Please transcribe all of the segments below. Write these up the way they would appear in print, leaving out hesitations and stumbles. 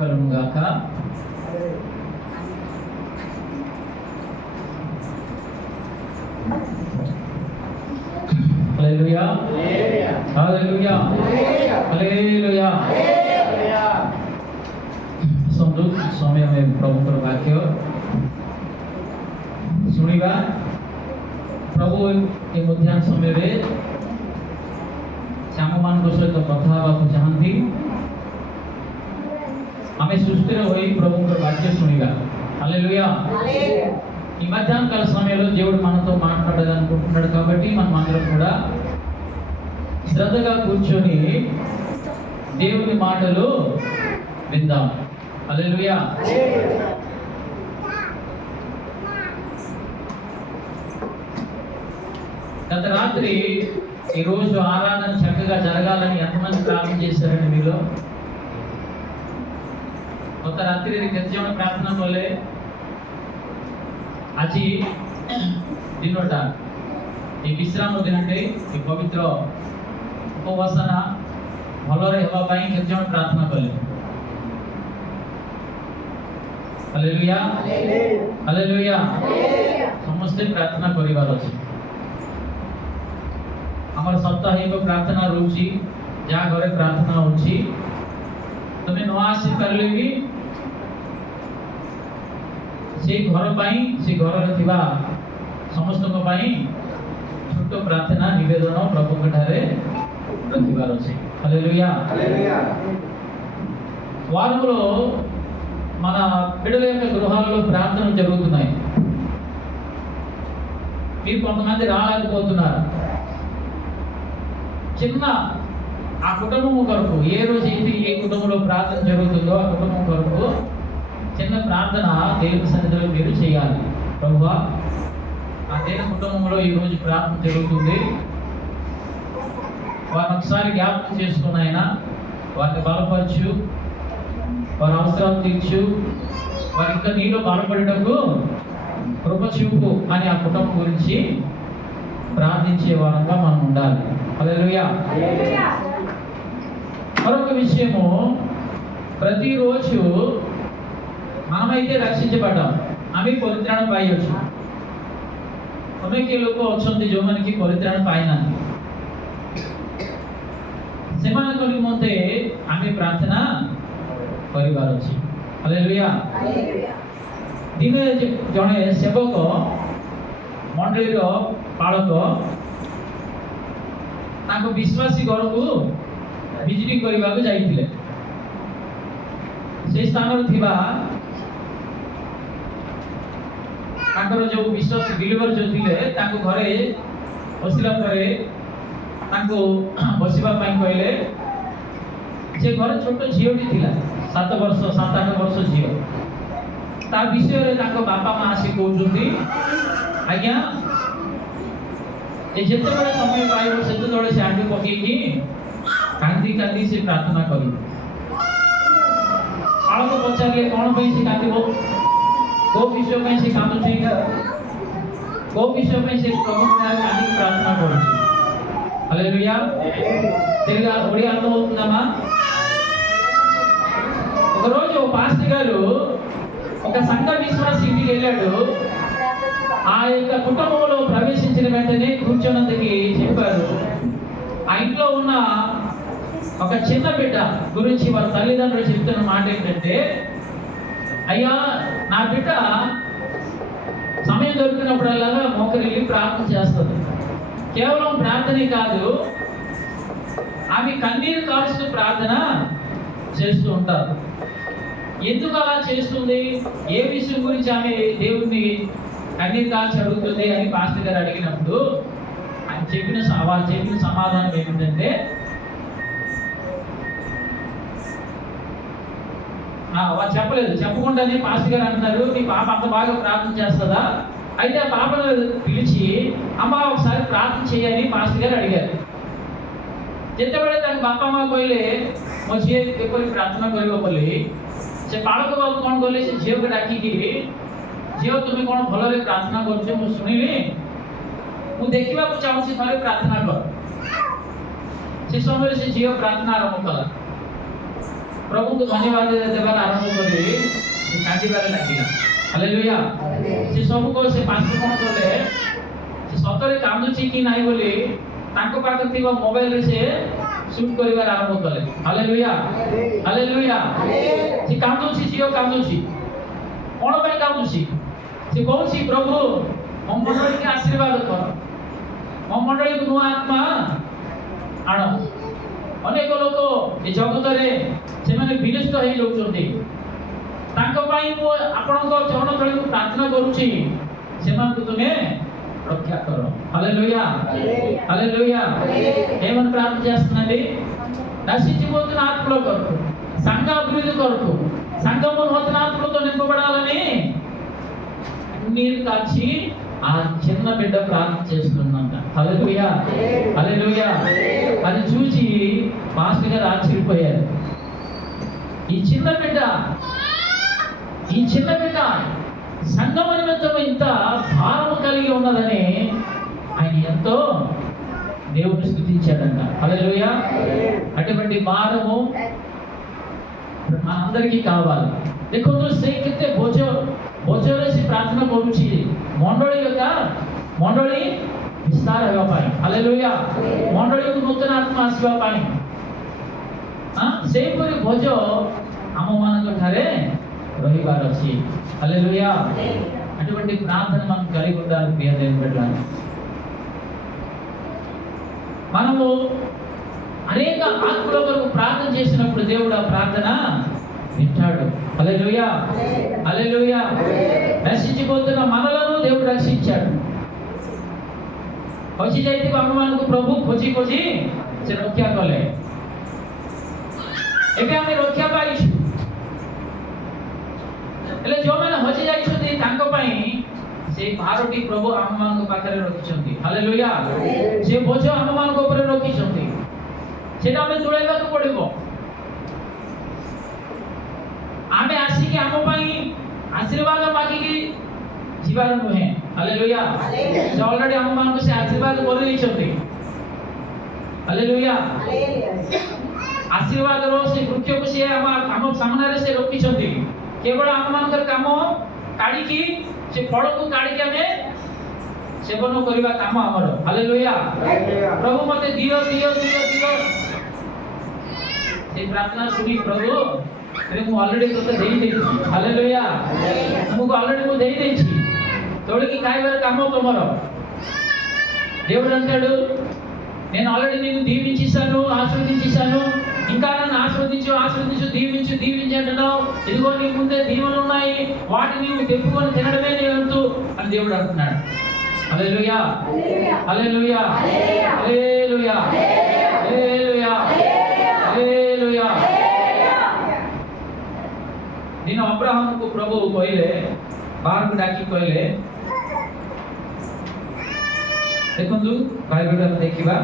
కలుగుగాక. హల్లెలూయా హల్లెలూయా హల్లెలూయా. ଶୁଣନ୍ତୁ ସମୟ ଆମେ ପ୍ରଭୁଙ୍କର ବାକ୍ୟ ଶୁଣିବା। ପ୍ରଭୁ ଏ ମଧ୍ୟାହ୍ନ ସମୟରେ ଆମମାନଙ୍କ ସହିତ କଥା ହେବାକୁ ଚାହାନ୍ତି। ଆମେ ସୁସ୍ଥିର ହୋଇ ପ୍ରଭୁଙ୍କର ବାକ୍ୟ ଶୁଣିବା। హల్లెలూయా. ఈ మధ్యాహ్న కాల సమయంలో దేవుడు మనతో మాట్లాడాలనుకుంటున్నాడు కాబట్టి మనం అందరం కూడా శ్రద్ధగా కూర్చొని దేవుని మాటలు విందాం. హల్లెలూయా. గత రాత్రి ఈరోజు ఆరాధన చక్కగా జరగాలని ఎంతమంది ప్రార్థన చేశారండి మీలో? గత రాత్రి କେତେଜଣ ପ୍ରାର୍ଥନା କଲେ ଆଜି ଦିନଟା ଏ ବିଶ୍ରାମ ଦିନଟେ ଏ ପବିତ୍ର ଉପବାସନା ଭଲରେ ହେବା ପାଇଁ କେତେଜଣ ପ୍ରାର୍ଥନା କଲେ? Hallelujah hallelujah. ସମସ୍ତେ ପ୍ରାର୍ଥନା କରିବାର ଅଛି। ଆମର ସାପ୍ତାହିକ ପ୍ରାର୍ଥନା ରହୁଛି, ଯାହା ଘରେ ପ୍ରାର୍ଥନା ହଉଛି ତମେ ନ ଆସିପାରିଲେ ବି ସେ ଘର ପାଇଁ, ସେ ଘରରେ ଥିବା ସମସ୍ତଙ୍କ ପାଇଁ ଛୋଟ ପ୍ରାର୍ଥନା ନିବେଦନ ପ୍ରଭୁଙ୍କ ଠାରେ ରଖିବାର ଅଛି। హల్లెలూయా. వారంలో మన బిడ్డల యొక్క గృహాలలో ప్రార్థనలు జరుగుతున్నాయి. మీరు కొంతమంది రాలేకపోతున్నారు. చిన్న ఆ కుటుంబం కొరకు ఏ రోజు అయితే ఏ కుటుంబంలో ప్రార్థన జరుగుతుందో ఆ కుటుంబం కొరకు చిన్న ప్రార్థన దేవుని సన్నిధిలో మీరు చేయాలి. ప్రభువా, ఆ దేవుని కుటుంబంలో ఈ రోజు ప్రార్థన జరుగుతుంది, వారిని ఒకసారి జ్ఞాపకం చేసుకుని ఆయన వారిని బలపరచు, వారి అవసరాలు తీర్చు, వారి ఇంకా నీలో బలపడటకు కృప చూపు అని ఆ కుటుంబం గురించి ప్రార్థించే వారంగా మనం ఉండాలి. హల్లెలూయా. మరొక విషయము, ప్రతిరోజు మనమైతే రక్షించబడ్డాం, ଆମେ ପରିତ୍ରାଣ ପାଇଅଛୁ। ଅନେକ ଲୋକ ଅଛନ୍ତି ଯେଉଁମାନେ କି ପରିତ୍ରାଣ ପାଇନାହାନ୍ତି। ସେମାନଙ୍କ ନିମନ୍ତେ ଆମେ ପ୍ରାର୍ଥନା କରିବାର ଅଛି। ହାଲେଲୁୟା। ଦିନେ ଜଣେ ସେବକ ମଣ୍ଡଳୀର ପାଳକ ତାଙ୍କ ବିଶ୍ୱାସୀ ଘରକୁ ଭିଜିଟ୍ କରିବାକୁ ଯାଇଥିଲେ। ସେ ସ୍ଥାନରେ ଥିବା ତାଙ୍କର ଯେଉଁ ବିଶ୍ୱାସ ବିଲିଭର ଯେଉଁ ଥିଲେ ତାଙ୍କ ଘରେ ବସିଲା ପରେ ତାଙ୍କୁ ବସିବା ପାଇଁ କହିଲେ। ସେ ଘରେ ଛୋଟ ଝିଅଟି ଥିଲା, 7 ବର୍ଷ 7-8 ବର୍ଷ ଝିଅ। ତା ବିଷୟରେ ତାଙ୍କ ବାପା ମା ଆସି କହୁଛନ୍ତି, ଆଜ୍ଞା ଏ ଯେତେବେଳେ ସମୟ ପାଇବ ସେତେବେଳେ ସେ ଆଣ୍ଠୁ ପକେଇକି କାନ୍ଦି କାନ୍ଦି ସେ ପ୍ରାର୍ଥନା କରିବ। ପାଳକ ପଚାରିଲେ କ'ଣ ପାଇଁ ସେ କାନ୍ଦିବ, କୋଉ ବିଷୟ ପାଇଁ ସେ କାନ୍ଦୁଛି, କୋଉ ବିଷୟ ପାଇଁ ସେ ପ୍ରଭୁଙ୍କ ଠାରେ କାନ୍ଦିକି ପ୍ରାର୍ଥନା କରୁଛି। హల్లెలూయా. తెలుగు ఒడి అర్థమవుతుందమ్మా? ఒకరోజు పాస్టర్ గారు ఒక సంఘ విశ్వాసి ఇంటికి వెళ్ళాడు. ఆ యొక్క కుటుంబంలో ప్రవేశించిన వెంటనే కూర్చోనందుకు చెప్పారు. ఆ ఇంట్లో ఉన్న ఒక చిన్న బిడ్డ గురించి వారి తల్లిదండ్రులు చెప్తున్న మాట ఏంటంటే, అయ్యా నా బిడ్డ సమయం దొరికినప్పుడల్లా మోకరిల్లి ప్రార్థన చేస్తుంది. కేవలం ప్రార్థనే కాదు, ఆమె కన్నీరు కాల్చిన ప్రార్థన చేస్తూ ఉంటారు. ఎందుకు అలా చేస్తుంది, ఏ విషయం గురించి ఆమె దేవుణ్ణి కన్నీరు కాల్చి అడుగుతుంది అని పాస్టర్ గారు అడిగినప్పుడు ఆయన వాళ్ళు చెప్పిన సమాధానం ఏమిటంటే, వాళ్ళు చెప్పలేదు. చెప్పకుండానే పాస్టర్ గారు అంటున్నారు, నీ పాప అంత బాగా ప్రార్థన చేస్తుందా? అయితే ఆ పాపను పిలిచి అమ్మ ఒకసారి ప్రార్థన చేయని పాస్టర్ గారు అడిగారు। ଯେତେବେଳେ ତାଙ୍କ ବାପା ମା କହିଲେ ମୋ ଝିଅ ଏପରି ପ୍ରାର୍ଥନା କରିବ ବୋଲି, ସେ ବାଳକ ବାବୁ କ'ଣ କଲେ, ସେ ଝିଅକୁ ଡାକିକି, ଝିଅ ତୁମେ କ'ଣ ଭଲରେ ପ୍ରାର୍ଥନା କରୁଛ ମୁଁ ଶୁଣିଲି, ମୁଁ ଦେଖିବାକୁ ଚାହୁଁଛି, ଥରେ ପ୍ରାର୍ଥନା କର। ସେ ସମୟରେ ସେ ଝିଅ ପ୍ରାର୍ଥନା ଆରମ୍ଭ କଲା। ପ୍ରଭୁଙ୍କୁ ଧନ୍ୟବାଦ ଦେବାର ଆରମ୍ଭ କରି କାନ୍ଦିବାରେ ଲାଗିଲା। ହାଲେଲୁୟା। ସେ ସବୁକୁ ସେ ପାଞ୍ଚ କ'ଣ କଲେ, ସେ ସତରେ କାନ୍ଦୁଛି କି ନାହିଁ ବୋଲି ତାଙ୍କ ପାଖରେ ଥିବା ମୋବାଇଲରେ ସେ ସୁଟ୍ କରିବାର ଆରମ୍ଭ କଲେ। Hallelujah hallelujah. ସେ କାନ୍ଦୁଛି, ଝିଅ କାନ୍ଦୁଛି। କ'ଣ ପାଇଁ କାନ୍ଦୁଛି? ସେ କହୁଛି, ପ୍ରଭୁ ମୋ ମଣ୍ଡଳୀକି ଆଶୀର୍ବାଦ କର, ମୋ ମଣ୍ଡଳୀକୁ ନୂଆ ଆତ୍ମା ଆଣ। ଅନେକ ଲୋକ ଏ ଜଗତରେ ସେମାନେ ବିନଷ୍ଟ ହେଇଯାଉଛନ୍ତି। ତାଙ୍କ ପାଇଁ ମୁଁ ଆପଣଙ୍କ ଚରଣ ତଳକୁ ପ୍ରାର୍ଥନା କରୁଛି, ସେମାନଙ୍କୁ ତୁମେ రక్షా కరో। హల్లెలూయా హల్లెలూయా। ఏమని ప్రార్థన చేస్తున్నాండి? నశించిపోతున్న ఆత్మల కొరకు, సంఘ అభివృద్ధి కొరకు, సంఘము నూతన ఆత్మలతో నింపబడాలని నీరు కాచి ఆ చిన్న బిడ్డ ప్రార్థన చేస్తుందంట। హల్లెలూయా హల్లెలూయా। అది చూసి మాస్టర్ గారు ఆశ్చర్యపోయారు। ఈ చిన్న బిడ్డ సంఘం నిమిత్తం ఇంత భారము కలిగి ఉన్నదని ఆయన ఎంతో దేవుని స్తుతించాడంట। హల్లెలూయా। అటువంటి భారము మనందరికీ కావాలి। ଦେଖନ୍ତୁ ସେ କେତେ ବୋଝରେ ସେ ପ୍ରାର୍ଥନା କରୁଛି ମଣ୍ଡଳୀ ବିସ୍ତାର ହେବା ପାଇଁ। ହାଲେଲୁୟା। ମଣ୍ଡଳୀକୁ ନୂତନ ଆତ୍ମା ଆସିବା ପାଇଁ। ସେହିପରି ବୋଝ ଆମମାନଙ୍କ ଠାରେ ରହିବାର ଅଛି। హల్లెలూయా। అటువంటి ప్రార్థన మనం కలిగి ఉండాలి ప్రియ దేవుని బిడ్డలారా। మనము అనేక ఆత్మల కొరకు ప్రార్థన చేసినప్పుడు దేవుడు ఆ ప్రార్థన వింటాడు। హల్లెలూయా హల్లెలూయా। నశించిపోతున్న మనలను దేవుడు రక్షించాడు। ହଜି ଯାଇଥିବା ଆମମାନଙ୍କୁ ପ୍ରଭୁ ଖୋଜି ସେ ରକ୍ଷା କଲେ। ଏବେ ଆମେ ରକ୍ଷା ପାଇଛୁ। ହେଲେ ଯେଉଁମାନେ ହଜି ଯାଇଛନ୍ତି ତାଙ୍କ ପାଇଁ ସେ ଭାରଟି ପ୍ରଭୁ ଆମମାନଙ୍କ ପାଖରେ ରଖିଛନ୍ତି। ହାଲେଲୁୟା। ସେ ବୋଝ ଆମମାନଙ୍କ ଉପରେ ରଖିଛନ୍ତି, ସେଟା ଆମେ ତୁଳାଇବାକୁ ପଡ଼ିବ। ଆମେ ଆସିକି ଆମ ପାଇଁ ଆଶୀର୍ବାଦ ମାଗିକି ଯିବାର ନୁହେଁ। ହାଲେଲୁୟା। ସେ ଅଲରେଡି ଆମମାନଙ୍କୁ ସେ ଆଶୀର୍ବାଦ କରିଦେଇଛନ୍ତି। ହାଲେଲୁୟା। ଆଶୀର୍ବାଦର ସେ ବୃକ୍ଷକୁ ସେ ଆମ ସାମ୍ନାରେ ସେ ରଖିଛନ୍ତି। କେବଳ ଆମମାନଙ୍କର କାମ କାଢ଼ିକି ସେ ଫଳକୁ କାଢ଼ିକି ଆମେ ସେବନ କରିବା କାମ ଆମର। ହାଲେଲୁୟା। ପ୍ରଭୁ ମତେ ଦିଅ। ସେ ପ୍ରାର୍ଥନା ଶୁଣି ପ୍ରଭୁ ମୁଁ ଅଲରେଡି ତୋତେ ଦେଇଦେଇଛି। ହାଲେଲୁୟା। ତୁମକୁ ଅଲରେଡି ମୁଁ ଦେଇଦେଇଛି, తోడికి కాయవర కమ్మ తమరో। దేవుడు అంటాడు, నేను ఆల్రెడీ నిన్ను దీవించేశాను, ఆశీర్వదించేశాను, ఇంకా నన్ను ఆశీర్వదించు దీవించి అంటున్నావు। ఇదిగో నీ ముందే దీవెనలు ఉన్నాయి, వాటిని నీవు తెప్పుకొని తినడమే నీ వంతు అని దేవుడు అంటున్నాడు। హల్లెలూయా హల్లెలూయా హల్లెలూయా హల్లెలూయా హల్లెలూయా। ଦିନ ଅବ୍ରାହମକୁ ପ୍ରଭୁ କହିଲେ, ବାହାରକୁ ଡାକି କହିଲେ, ଦେଖନ୍ତୁ ବାଇବେଲରେ ଆମେ ଦେଖିବା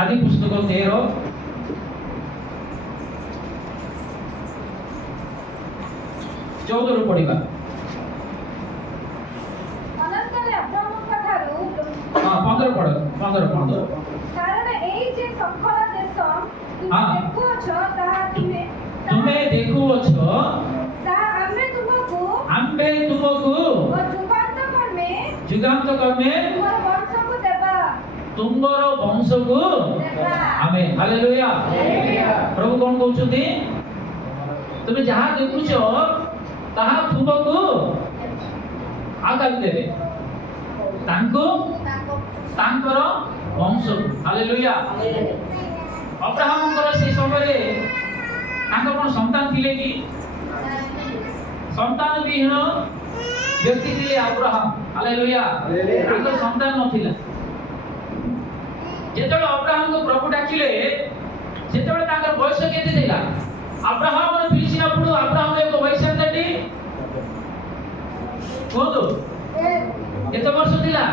ଆଦି ପୁସ୍ତକ 13:14 ପଢିବା। ଅନନ୍ତରେ ଅବ୍ରାହମଙ୍କ ଠାରୁ 15 ପଢ। କାରଣ ଏହି ଯେ ସକଳ ଦେଶ ତୁମେ ଦେଖୁଅଛ ତାହା ଆମ୍ଭେ ତୁମକୁ ଯୁଗାନ୍ତ କର୍ମେ ତୁମର ବଂଶକୁ ଆମେ। ହାଲେଲୁୟା। ପ୍ରଭୁ କଣ କହୁଛନ୍ତି? ତୁମେ ଯାହା ଦେଖୁଛ ତାହା ତୁମକୁ ଆଗାମୀ ଦେବେ, ତାଙ୍କୁ ତାଙ୍କର ବଂଶକୁ। ହାଲେଲୁୟା। ଅବ୍ରାହମଙ୍କର ସେ ସମୟରେ ତାଙ୍କ କ'ଣ ସନ୍ତାନ ଥିଲେ କି? ସନ୍ତାନ ବିହୀନ ବ୍ୟକ୍ତି ଥିଲେ ଅବ୍ରାହମ। ହାଲେଲୁୟା। ତାଙ୍କର ସନ୍ତାନ ନଥିଲା। ଯେତେବେଳେ ଅବ୍ରାହମଙ୍କୁ ପ୍ରଭୁ ଡାକିଲେ, ସେତେବେଳେ ତାଙ୍କର ବୟସ କେତେ ଥିଲା? అబ్రహామును పిలిచినప్పుడు అబ్రహాము యొక్క వయసు ఎంతండి? କୁହନ୍ତୁ, କେତେ ବର୍ଷ ଥିଲା?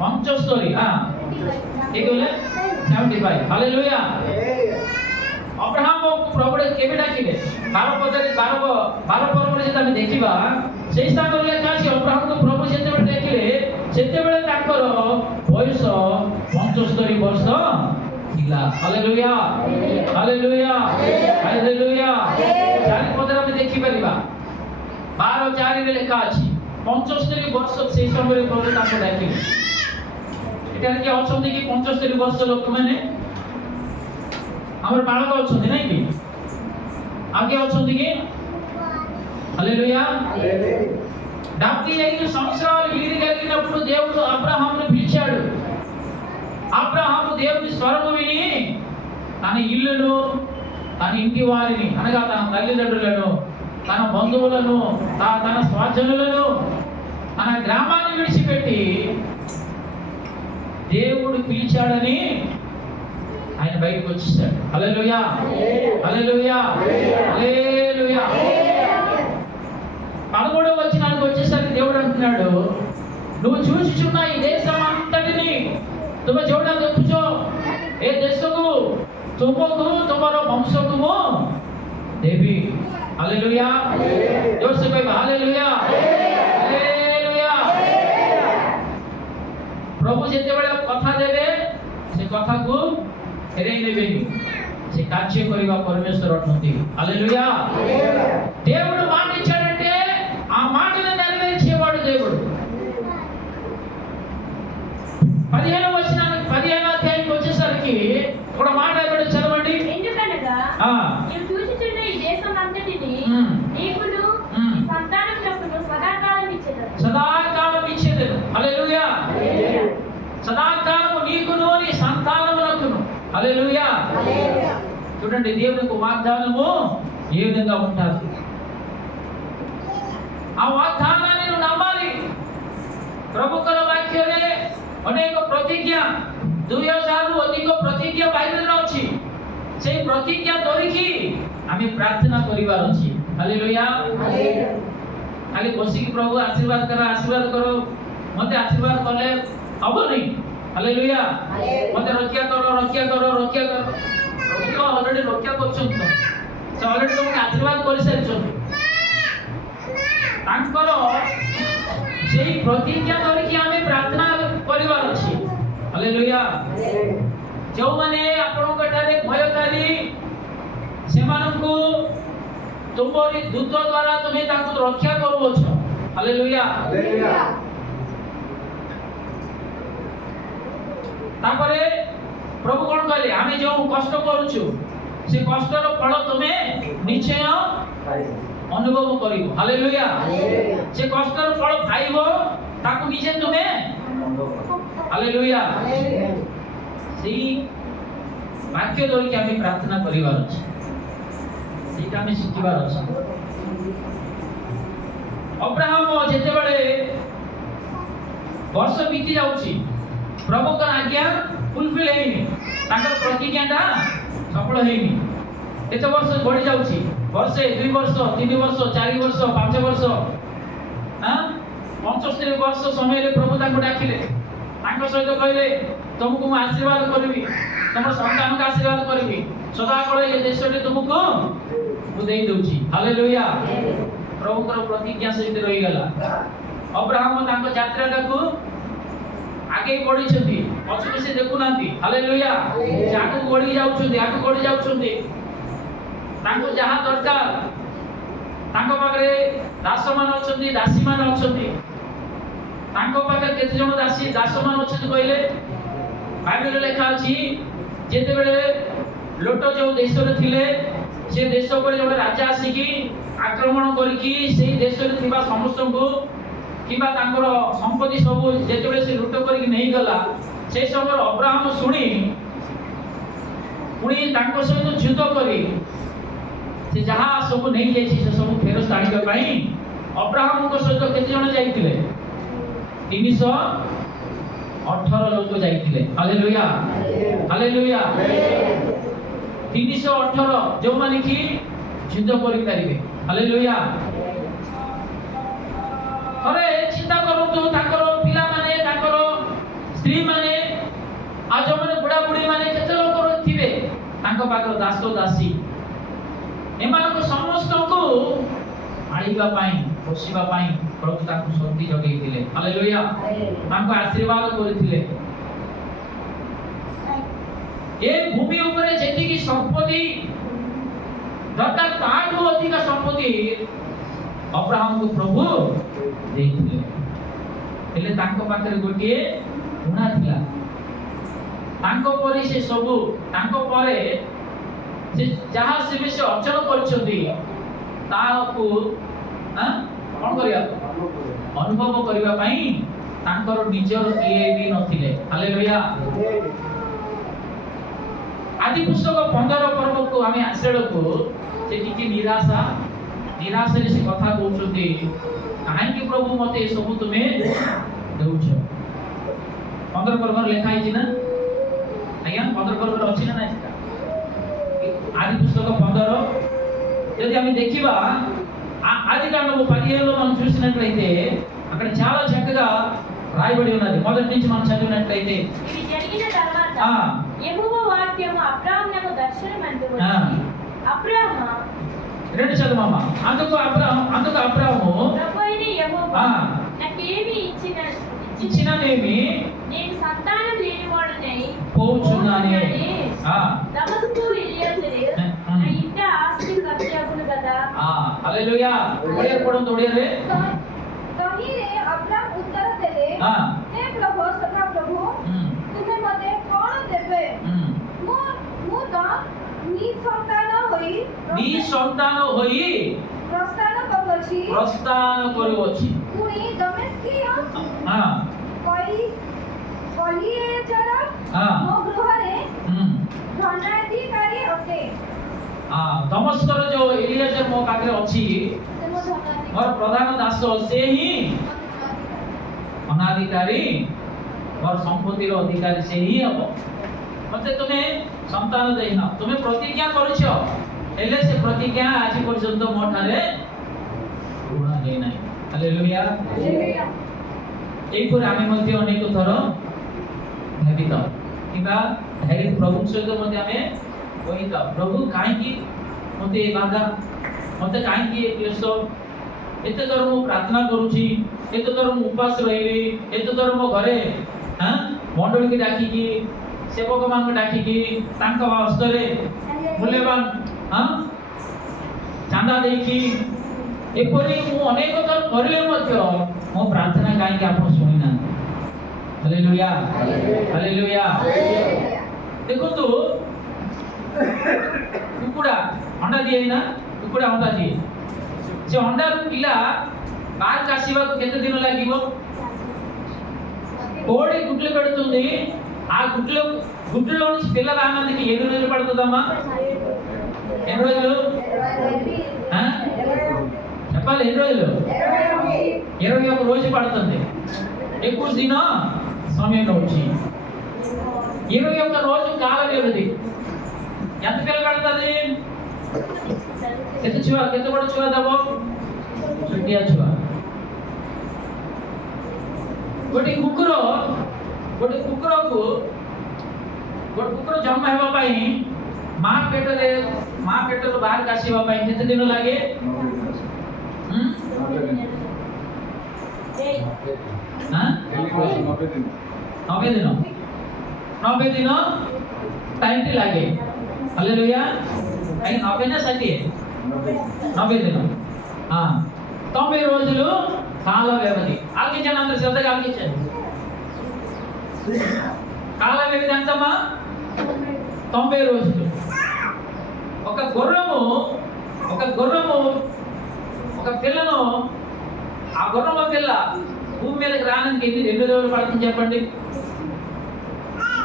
75। ଠିକ କହିଲେ? 75। ହାଲେଲୁୟା। ଅବ୍ରାହମ ପ୍ରଭୁ କେବେ ଡାକିଲେ? 12 ପର୍ବରେ ଯେତେବେଳେ ଆମେ ଦେଖିବା, ସେଇ ସ୍ଥାନରେ ଲେଖା ଅଛି ଅବ୍ରାହମକୁ ପ୍ରଭୁ ଯେତେବେଳେ ଡାକିଲେ, ସେତେବେଳେ ତାଙ୍କର বয়স 75 বর্ষ ଥିଲା। Hallelujah hallelujah hallelujah. ଚାରିପଦରେ ଆମେ ଦେଖିପାରିବା 12:4 ଲେଖା ଅଛି 75 ବର୍ଷ ସେଇ ସମୟରେ ପ୍ରଭୁ ତାଙ୍କୁ ଡାକିଲେ। ଏଠାରେ କିଏ ଅଛନ୍ତି କି 75 ବର୍ଷ ଲୋକମାନେ? ଆମର ବାଳକ ଅଛନ୍ତି ନାଇଁ କି? ଆଉ କିଏ ଅଛନ୍ତି କି? ହାଲେଲୁୟା। దావీదు ఐదు సంవత్సరాలు ఈడు కలిగినప్పుడు దేవుడు అబ్రహామును పిలిచాడు. అబ్రహాము దేవుని స్వరము విని తన ఇల్లును, తన ఇంటి వారిని అనగా తన తల్లిదండ్రులను, తన బంధువులను, తన స్వజనులను, తన గ్రామాన్ని విడిచిపెట్టి దేవుడు పిలిచాడని ఆయన బయటకు వచ్చేసాడు. హల్లెలూయా హల్లెలూయా హల్లెలూయా. 13వ వచనానికి వచ్చేసరికి దేవుడు అంటున్నాడు, నువ్వు చూచుచున్న ఈ దేశం అంతటిని ତୁମେ ଯୋଉଟା ଦେଖୁଛ ଏ ଦେଶକୁ ତୁମକୁ ତୁମର ବଂଶକୁ ଦେବି। ହାଲେଲୁୟା। ଜୋରସେ କହିବା ହାଲେଲୁୟା ହାଲେଲୁୟା। ପ୍ରଭୁ ଯେତେବେଳେ କଥା ଦେବେ ସେ କଥାକୁ ଫେରେଇ ନେବେନି। ସେ କାର୍ଯ୍ୟ କରିବା ପରମେଶ୍ୱର ଅଟନ୍ତି। ହାଲେଲୁୟା। దేవుడు మాట ఇచ్చాడంటే ఆ మాటను నెరవేర్చేవాడు దేవుడు। 15వ వచనానికి 15వ అధ్యాయానికి వచ్చేసరికి ఒక మాట ఇక్కడ చదవండి. ఎందుకనగా నీవు చూచుచున్న ఈ దేశం అంతటిని నీకును నీ సంతానమునకును సదాకాలం ఇచ్చేదను. సదాకాలం ఇచ్చేదను. హల్లెలూయా సదాకాలము నీకును నీ సంతానమునకును. హల్లెలూయా. చూడండి దేవునికి వాగ్దానము ఏ విధంగా ఉంటారు. ఆ వాగ్దానాన్ని నువ్వు నమ్మాలి। ప్రభువుల వాక్ୟରେ ଅନେକ ପ୍ରତିଜ୍ଞା 2000ରୁ ଅଧିକ ପ୍ରତିଜ୍ଞା ବାଇବେଲରେ ଅଛି। ସେଇ ପ୍ରତିଜ୍ଞା ଧରିକି ଆମେ ପ୍ରାର୍ଥନା କରିବାର ଅଛି। ହାଲେଲୁୟା। ଖାଲି ବସିକି ପ୍ରଭୁ ଆଶୀର୍ବାଦ କର ମତେ ଆଶୀର୍ବାଦ କଲେ ହବନି। ହାଲେଲୁୟା। ମତେ ରକ୍ଷା କର। ପ୍ରଭୁ ତ ଅଲରେଡି ରକ୍ଷା କରୁଛନ୍ତି। ସେ ଅଲରେଡି ତମକୁ ଆଶୀର୍ବାଦ କରିସାରିଛନ୍ତି। ତାଙ୍କର ସେଇ ପ୍ରତିଜ୍ଞା ଧରିକି ଆମେ ପ୍ରାର୍ଥନା କରିବାର ଅଛି। ହାଲେଲୁୟା। ଯେଉଁମାନେ ଆପଣଙ୍କ ଠାରେ ଭୟକାରୀ ସେମାନଙ୍କୁ ତୁମରି ଦୂତ ଦ୍ୱାରା ତୁମେ ତାଙ୍କୁ ରକ୍ଷା କରୁଅଛ। ହାଲେଲୁୟା। ତାପରେ ପ୍ରଭୁ କ'ଣ କହିଲେ? ଆମେ ଯେଉଁ କଷ୍ଟ କରୁଛୁ ସେ କଷ୍ଟର ଫଳ ତୁମେ ନିଶ୍ଚୟ ଅନୁଭବ କରିବ। ହାଲେଲୁୟା। ସେ କଷ୍ଟର ଫଳ ପାଇବ ତାକୁ ନିଜେ ତୁମେ। ହାଲେଲୁୟା। ସେଇ ବାକ୍ୟ ଧରିକି ଆମେ ପ୍ରାର୍ଥନା କରିବାର ଅଛି। ସେଇଟା ଆମେ ଶିଖିବାର ଅଛି। ଅବ୍ରାହମ ଯେତେବେଳେ ବର୍ଷ ବିତି ଯାଉଛି ପ୍ରଭୁଙ୍କର ଆଜ୍ଞା ଫୁଲଫିଲ୍ ହେଇନି, ତାଙ୍କର ପ୍ରତିଜ୍ଞାଟା ସଫଳ ହେଇନି। କେତେ ବର୍ଷ ବଢି ଯାଉଛି? ବର୍ଷେ, 2 ବର୍ଷ, 3 ବର୍ଷ, 4 ବର୍ଷ, 5 ବର୍ଷ। 75 ବର୍ଷ ସମୟରେ ପ୍ରଭୁ ତାଙ୍କୁ ଡାକିଲେ। ତାଙ୍କ ସହିତ କହିଲେ ତୁମକୁ ମୁଁ ଆଶୀର୍ବାଦ କରିବି, ତମ ସନ୍ତାନକୁ ଆଶୀର୍ବାଦ କରିବି, ସଦାବେଳେ ଏ ଦେଶଟି ତୁମକୁ ମୁଁ ଦେଇ ଦଉଛି। ହାଲେଲୁୟା। ପ୍ରଭୁଙ୍କର ପ୍ରତିଜ୍ଞା ସେଠି ରହିଗଲା। ଅବ୍ରାହମ ତାଙ୍କ ଯାତ୍ରାଟାକୁ ଆଗେଇ ବଢିଛନ୍ତି, ପଛକୁ ସେ ଦେଖୁନାହାନ୍ତି। ହାଲେଲୁୟା। ସେ ଆଗକୁ ବଢି ଯାଉଛନ୍ତି। ତାଙ୍କୁ ଯାହା ଦରକାର, ତାଙ୍କ ପାଖରେ ଦାସମାନେ ଅଛନ୍ତି, ଦାସୀମାନେ ଅଛନ୍ତି। ତାଙ୍କ ପାଖରେ କେତେ ଜଣ ଦାସମାନେ ଅଛନ୍ତି କହିଲେ? ବାଇବେଲରେ ଲେଖା ଅଛି ଯେତେବେଳେ ଲୋଟ ଯେଉଁ ଦେଶରେ ଥିଲେ ସେ ଦେଶ ଉପରେ ଜଣେ ରାଜା ଆସିକି ଆକ୍ରମଣ କରିକି ସେଇ ଦେଶରେ ଥିବା ସମସ୍ତଙ୍କୁ କିମ୍ବା ତାଙ୍କର ସମ୍ପତ୍ତି ସବୁ ଯେତେବେଳେ ସେ ଲୁଟ କରିକି ନେଇଗଲା, ସେ ସମୟରେ ଅବ୍ରାହମ ଶୁଣି ପୁଣି ତାଙ୍କ ସହିତ ଯୁଦ୍ଧ କରି ସେ ଯାହା ସବୁ ନେଇଯାଇଛି ସେ ସବୁ ଫେରସ୍ତ ଆଣିବା ପାଇଁ ଅବ୍ରାହମଙ୍କ ସହିତ କେତେ ଜଣ ଯାଇଥିଲେ? 318 ଲୋକ ଯାଇଥିଲେ। Hallelujah hallelujah. 318 ଯେଉଁମାନେ କି ଯୁଦ୍ଧ କରିପାରିବେ। ହାଲେଲୁୟା। ଥରେ ଚିନ୍ତା କରନ୍ତୁ, ତାଙ୍କର ପିଲାମାନେ, ତାଙ୍କର ସ୍ତ୍ରୀମାନେ, ଆଉ ଯେଉଁମାନେ ବୁଢ଼ାବୁଢ଼ୀ ମାନେ କେତେ ଲୋକ ଥିବେ ତାଙ୍କ ପାଖରେ ଦାସ ଦାସୀ, ଏମାନଙ୍କୁ ସମସ୍ତଙ୍କୁ ଆଣିବା ପାଇଁ, ପୋଷିବା ପାଇଁ ପ୍ରଭୁ ତାଙ୍କୁ ଶକ୍ତି ଯୋଗାଇଥିଲେ। ହାଲେଲୁୟା। ତାଙ୍କୁ ଆଶୀର୍ବାଦ କରିଥିଲେ। ଏ ଭୂମି ଉପରେ ଯେତିକି ସମ୍ପତ୍ତି ଦରକାର ତାଠୁ ଅଧିକ ସମ୍ପତ୍ତି ଅବ୍ରାହମକୁ ପ୍ରଭୁ ଦେଇଥିଲେ। ହେଲେ ତାଙ୍କ ପାଖରେ ଗୋଟିଏ ଗୁଣା ଥିଲା। ତାଙ୍କ ପରେ ସେ ସବୁ ତାଙ୍କ ପରେ ସେ ଯାହା ସେ ଅର୍ଜନ କରିଛନ୍ତି ତାହାକୁ କଣ କରିବା, ଅନୁଭବ କରିବା ପାଇଁ ତାଙ୍କର ନିଜର କିଏ ବି ନଥିଲେ। ହାଲେଲୁୟା। ଆଦି ପୁସ୍ତକ 15 ପର୍ବକୁ ଆମେ ଆସିଲା ବେଳକୁ ସେ ଟିକେ ନିରାଶାରେ ସେ କଥା କହୁଛନ୍ତି, କାହିଁକି ପ୍ରଭୁ ମତେ ଏସବୁ ତୁମେ ଦେଉଛ? 15 ପର୍ବର ଲେଖା ହେଇଛି ନା ଆଜ୍ଞା? 15 ପର୍ବର ଅଛି ନା ନାଇଁ? ఆది పుస్తకం 15 ଯଦି ଆମେ ଦେଖିବା ఆది కాండము 15లో మనం చూసినట్లయితే అక్కడ చాలా చక్కగా రాయబడి ఉన్నది. మొదటి నుంచి మనం చదివినట్లయితే ఇది జరిగిన తర్వాత యెహోవా వాక్యము అబ్రాహామునకు దర్శనమందు వచ్చి అబ్రాహాము రెండు చదవమ్మా. అందుకు అబ్రాహాము ప్రభువైన యెహోవా నాకేమి ఇచ్చిననేమి నేను సంతానం లేనివాడనై పోచున్నానే. దమస్కు ఎలియాజరు నా ఇంట ఆస్తి కబ్జాగును కదా. హల్లెలూయా. ఓడియర్ పడొంದು ಓಡಿಯರೆ तहीरे अब्राहम उत्तर देले, हे प्रभु सदा प्रभु तुमे मते कोन देबे? मु तो नी संतान होई प्रस्थान करूछि पुणी दमेस्किय कलिएजर मो गृहरे धनाधिकारी अटे। दमस्कर जो एलियाजर मो पाखरे अछि मोर प्रधान दास से ही अनाधिकारी और संपत्तिर अधिकारी से ही हम। मते तुम्हें संतान देना तुम्हें प्रतिज्ञा करूछ, हेले से प्रतिज्ञा आज पर्यंत मो ठारे पूर्ण हे नै। हालेलुया। एपर आमे मध्ये अनेक थर भाबित किबा धैर्य प्रभु सहित मध्ये आमे कहिता, प्रभु काहे की मते बाधा, मते काहे की क्लेश, एते तर मु प्रार्थना करूची, एते तर मु उपास रहिबी, एते तर मो घरे मंडली के डाकी की सेवक मान को डाकी की तांका वास्तरे मूल्यवान चांदा देकी एपरी मु अनेक तर करले मध्य मो प्रार्थना काहे की आपण सुनिना। हालेलुया। हालेलुया। देखो तो कुकुड़ा अंडा दिए ना, कुकुड़ा अंडा दिए से अंडा पिला बाहर कासीबा को केते दिन लागिबो? కోడి గుడ్లు పెడుతుంది, ఆ గుడ్లలో నుంచి పిల్ల రావడానికి ఎన్ని రోజులు పడుతుందమ్మా? ఎన్ని రోజులు చెప్పాలి? ఎన్ని రోజులు? 21 రోజు పడుతుంది. ఎక్కువ దిన సమయంలో వచ్చి 21 రోజు కాల వ్యవధి ఎంత పిల్ల పెడుతుంది? କେତେ ବଡ଼ ଛୁଆ ଦେବ? ଛୋଟିଆ ଛୁଆ। ଗୋଟେ କୁକୁର ଜନ୍ମ ହେବା ପାଇଁ ମା ପେଟରୁ ବାହାରକୁ ଆସିବା ପାଇଁ କେତେ ଦିନ ଲାଗେ? 90 ଦିନ ଟାଇମ୍ ଲାଗେ। ହାଲେଲୁୟା। 90 ନା 60? 90 దిన 90 రోజులు కాల వ్యవధి. ఆలకించండి, అందరూ శ్రద్ధగా ఆలకించండి. కాల వ్యవధి ఎంతమ్మా? 90 రోజులు. ఒక గుర్రము ఒక పిల్లను, ఆ గుర్రము పిల్ల భూమి మీదకి రావడానికి ఎన్ని రోజులు పడుతుంది చెప్పండి?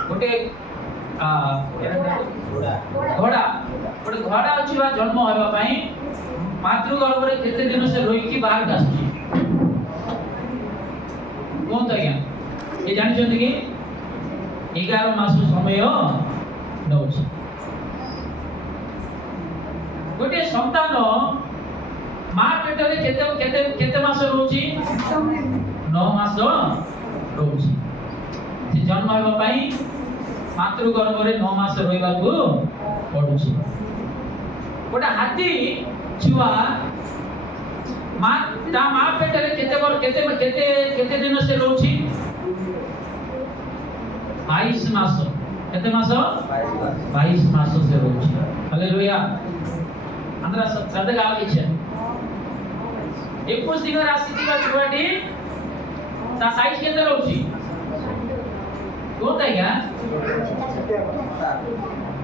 ଗୋଟେ ଘୋड़ा ଅଛି ବା ଜନ୍ମ ହେବା ପାଇଁ ମାତୃ ଗର୍ଭରେ କେତେ ଦିନ ସେ ରହିକି ବାହାରକୁ ଆସୁଛି କୁହନ୍ତୁ ଆଜ୍ଞା? ଏ ଜାଣିଛନ୍ତି କି? 11 ମାସ ସମୟ ନେଉଛି। ଗୋଟିଏ ସନ୍ତାନ ମା ପେଟରେ କେତେ ମାସ ରହୁଛି? 9 ମାସ ରହୁଛି। ସେ ଜନ୍ମ ହେବା ପାଇଁ ମାତୃ ଗର୍ଭରେ 9 ମାସ ରହିବାକୁ ପଡୁଛି। ଗୋଟେ ହାତୀ ଛୁଆ ତା ମା ପେଟରେ କେତେ ଦିନ ସେ ରହୁଛି? 22 ମାସ। କେତେ ମାସ? 22 ମାସ ସେ ରହୁଛି। ହାଲେଲୁୟା। అందరూ శ్రద్ధగా ఆలోచించండి। 21 ଦିନରେ ଆସିଥିବା ଛୁଆଟି ତା ସାଇଜ କେତେ ରହୁଛି? କୋଉଟା ଆଜ୍ଞା?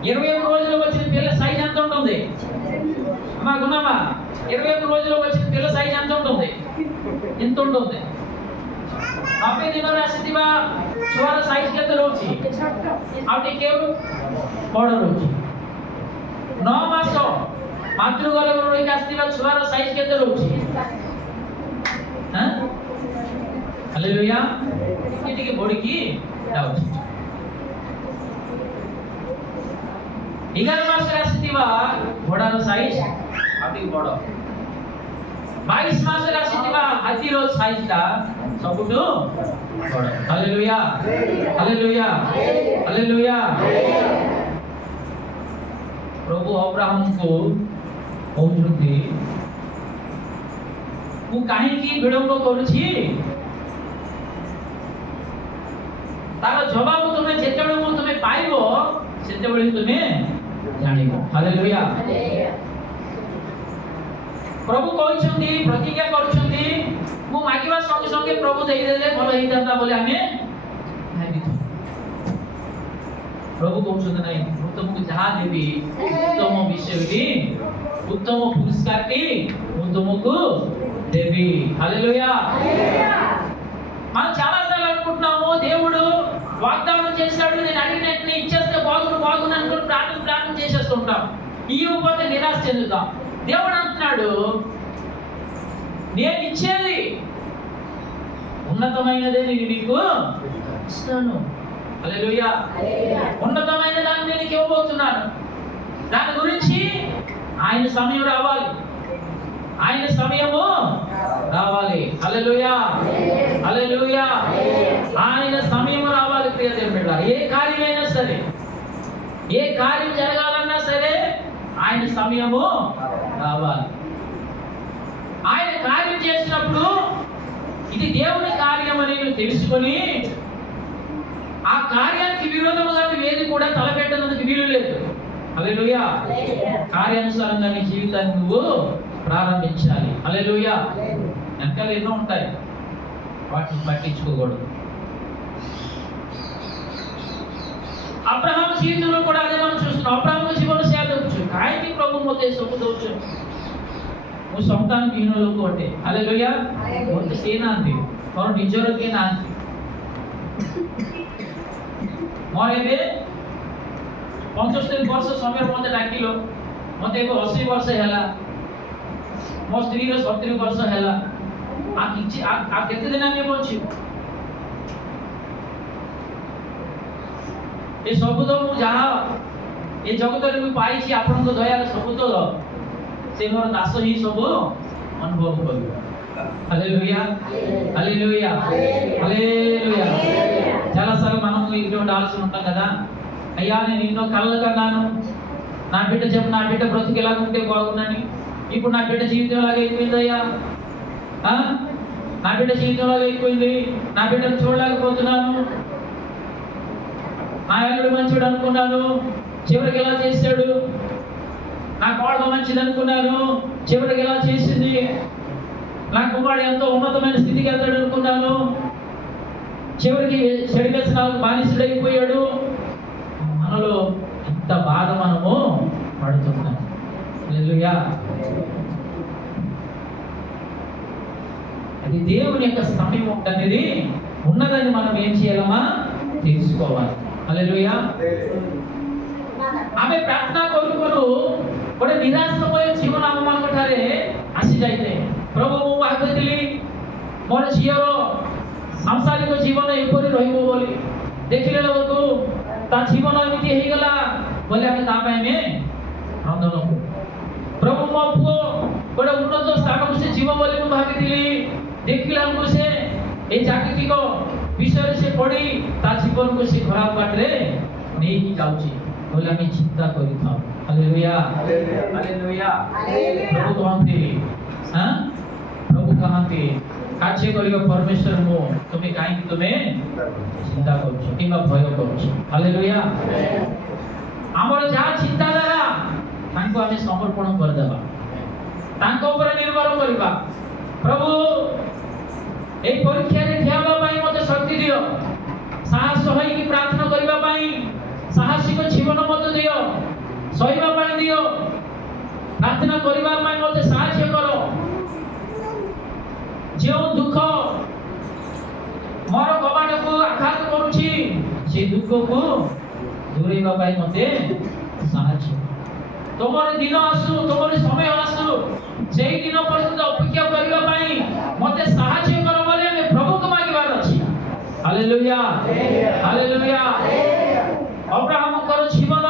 21 రోజులు వచ్చిన పిల్ల సైజ్ ఎంత ఉంటుంది? అమ్మా గుణమ్మా, 21 రోజులు వచ్చిన పిల్ల సైజ్ ఎంత ఉంటుంది? ఎంత ఉంటుంది? 90 ଦିନରେ ଆସିଥିବା ଛୁଆର ସାଇଜ କେତେ ରହୁଛି? ଆଉ ଟିକେ ବଡ଼ ରହୁଛି। 9 ମାସ ମାତୃଗର୍ଭରୁ ରହିକି ଆସିଥିବା ଛୁଆର ସାଇଜ କେତେ ରହୁଛି? ହାଲେଲୁୟା। ଟିକେ ବଢିକି ଯାଉଛି। 11 ମାସରେ ଆସିଥିବା ଘୋଡ଼ାର ସାଇଜ ଆଉ ଟିକେ ବଡ଼। 22 ମାସରେ ଆସିଥିବା ହାତୀର ସାଇଜଟା ସବୁଠୁ ବଡ଼। Hallelujah, hallelujah, hallelujah. ପ୍ରଭୁ ଅବ୍ରାହମଙ୍କୁ କହୁଛନ୍ତି, ମୁଁ କାହିଁକି ବିଳମ୍ବ କରୁଛି? ତାର ଜବାବ ତୁମେ ଯେତେବେଳେ ମୁଁ ତୁମେ ପାଇବ ସେତେବେଳେ ତୁମେ ଜାଣିବ। ହାଲେଲୁୟା। ପ୍ରଭୁ କହିଛନ୍ତି, ପ୍ରତିଜ୍ଞା କରୁଛନ୍ତି, ମୁଁ ମାଗିବା ସଙ୍ଗେ ସଙ୍ଗେ ପ୍ରଭୁ ଦେଇଦେଲେ ଭଲ ହେଇଥାନ୍ତା ବୋଲି ଆମେ ଭାବିଛୁ। ପ୍ରଭୁ କହୁଛନ୍ତି ନାହିଁ, ମୁଁ ତୁମକୁ ଯାହା ଦେବି ଉତ୍ତମ ବିଷୟଟି, ఉత్తమ పురస్కారాన్ని ముందుకు దేవి। హల్లెలూయా। మనం చాలా సార్లు అనుకుంటున్నాము దేవుడు వాగ్దానం చేశాడు, నేను అడిగినట్టు ఇచ్చేస్తే బాగును అనుకుని ప్రార్థన చేసేస్తుంటాం, ఇవ్వకపోతే నిరాశ చెందుతాం। దేవుడు అంటున్నాడు, నేను ఇచ్చేది ఉన్నతమైనదే నేను నీకు ఇస్తాను। హల్లెలూయా। ఉన్నతమైన దాన్ని నేను నీకు ఇవ్వబోతున్నాను। దాని గురించి ఆయన సమయం రావాలి, ఆయన సమయము రావాలి। హల్లెలూయా, హల్లెలూయా। ఆయన సమయం రావాలి ప్రియ దేవుని బిడ్డలారా। ఏ కార్యమైనా సరే, ఏ కార్యం జరగాలన్నా సరే ఆయన సమయము రావాలి। ఆయన కార్యం చేసినప్పుడు ఇది దేవుని కార్యం అని నువ్వు తెలుసుకొని ఆ కార్యానికి విరోధముగా ఏది కూడా తలపెట్టడానికి వీలు లేదు। హల్లెలూయా। కార్యానుసారంగా నీ జీవితాన్ని నువ్వు ప్రారంభించాలి। హల్లెలూయా। వెనకాల ఎన్నో ఉంటాయి, వాటిని పట్టించుకోకూడదు। అబ్రహాం జీవితంలో కూడా అదే మనం చూస్తున్నాం। అబ్రహాం ଜୀବନ ସେୟା ଦେଖୁଛୁ, କାହିଁକି ପ୍ରଭୁ ମୋତେ ସବୁ ଦଉଛୁ? ମୁଁ ସନ୍ତାନ ବିହୀନ ଲୋକ ଅଟେ। ହାଲେଲୁୟା। ମୋତେ କେହି ନାହାନ୍ତି, ମୋର ନିଜର କେହି ନାହାନ୍ତି। ମୋର ଏବେ 75 ବର୍ଷ ସମୟରେ ମୋତେ ଡାକିଲ, ମୋତେ ଏବେ 80 ବର୍ଷ ହେଲା, ମୋ ସ୍ତ୍ରୀର 70 ବର୍ଷ ହେଲା। ଆଉ କେତେ ଦିନ ଆମେ ବଞ୍ଚିବୁ? ଏ ସବୁ ତ ମୁଁ ଯାହା ଏ ଜଗତରେ ମୁଁ ପାଇଛି ଆପଣଙ୍କ ଦୟାରେ ସବୁ ତ ସେ ମୋର ଦାସ ହିଁ ସବୁ ଅନୁଭବ କରିବ। హల్లెలూయా, హల్లెలూయా, హల్లెలూయా। చాలాసార్లు మనం ఇటువంటి ఆలోచన ఉంటాం కదా, అయ్యా నేను ఎన్నో కళ్ళ కన్నాను, నా బిడ్డ నా బిడ్డ బ్రతుకు ఎలా ఉంటే బాగుందని, ఇప్పుడు నా బిడ్డ జీవితం ఎలాగ అయిపోయింది అయ్యా, నా బిడ్డ జీవితం ఎలాగ అయిపోయింది, నా బిడ్డను చూడలేకపోతున్నాను, నా అల్లుడు మంచివాడు అనుకున్నాను, చివరికి ఎలా చేశాడు, నా కోడలు మంచిది అనుకున్నాను, చివరికి ఎలా చేసింది, నా కుమారుడు ఎంతో ఉన్నతమైన స్థితికి వెళ్తాడు అనుకున్నాను, చివరికి చెడు వ్యసనాలకు బానిసుడైపోయాడు। మనలో ఇంత బాధ మనము పడుతున్నాం। హల్లెలూయా। అది దేవుని యొక్క సమయం అనేది ఉన్నదని మనం ఏం చేయాలమ్మా? తెలుసుకోవాలి। హల్లెలూయా। ଆମେ ପ୍ରାର୍ଥନା କରୁ କରୁ ଗୋଟେ ନିରାଶମୟ ଜୀବନ ଆମମାନଙ୍କ ଠାରେ ଆସିଯାଇଥାଏ। ପ୍ରଭୁ ମୁଁ ଭାବିଥିଲି ମୋର ଝିଅର ସାଂସାରିକ ଜୀବନ ଏପରି ରହିବ ବୋଲି, ଦେଖିଲେ ବେଳକୁ ତା ଜୀବନ ଏମିତି ହେଇଗଲା ବୋଲି ଆମେ ତା ପାଇଁ ଆମେ ରନ୍ଧନ କରୁ। ପ୍ରଭୁ ମୋ ପୁଅ ଗୋଟେ ଉନ୍ନତ ସ୍ଥାନକୁ ସେ ଯିବ ବୋଲି ମୁଁ ଭାବିଥିଲି, ଦେଖିଲା ବେଳକୁ ସେ ଏ ଜାଗତିକ ବିଷୟରେ ସେ ପଢ଼ି ତା ଜୀବନକୁ ସେ ଖରାପ ବାଟରେ ନେଇକି ଯାଉଛି ବୋଲି ଆମେ ଚିନ୍ତା କରିଥାଉ। Hallelujah, hallelujah. ପ୍ରଭୁ କହନ୍ତି, ପ୍ରଭୁ କହନ୍ତି କାର୍ଯ୍ୟ କରିବା ପରମେଶ୍ୱର ମୁଁ ତୁମେ କାହିଁକି ତୁମେ ଚିନ୍ତା କରୁଛ କିମ୍ବା ଭୟ କରୁଛ। ହାଲେଲୁୟା। ଆମର ଯାହା ଚିନ୍ତାଧାରା ତାଙ୍କୁ ଆମେ ସମର୍ପଣ କରିଦେବା, ତାଙ୍କ ଉପରେ ନିର୍ଭର କରିବା। ପ୍ରଭୁ এই পরীক্ষাରେ ଠିଆ ହେବା ପାଇଁ ମୋତେ ଶକ୍ତି ଦିଅ, ସାହସ ହୋଇକି ପ୍ରାର୍ଥନା କରିବା ପାଇଁ ସାହସିକ ଜୀବନ ମୋତେ ଦିଅ, ସହିବା ପାଇଁ ଦିଅ, ପ୍ରାର୍ଥନା କରିବା ପାଇଁ ମୋତେ ସାହାଯ୍ୟ କର। ଯେଉଁ ଦୁଃଖ ମୋର କବାଟକୁ ଆଘାତ କରୁଛି ସେ ଦୁଃଖକୁ ଦୂରେଇବା ପାଇଁ ମୋତେ ସାହାଯ୍ୟ। ତୁମର ଦିନ ଆସୁ, ତୁମର ସମୟ ଆସୁ, ସେଇ ଦିନ ପର୍ଯ୍ୟନ୍ତ ଅପେକ୍ଷା କରିବା ପାଇଁ ମୋତେ ସାହାଯ୍ୟ କର ବୋଲି ଆମେ ପ୍ରଭୁଙ୍କୁ ମାଗିବାର ଅଛି। Hallelujah, hallelujah. ଅବ୍ରାହମଙ୍କର ଜୀବନ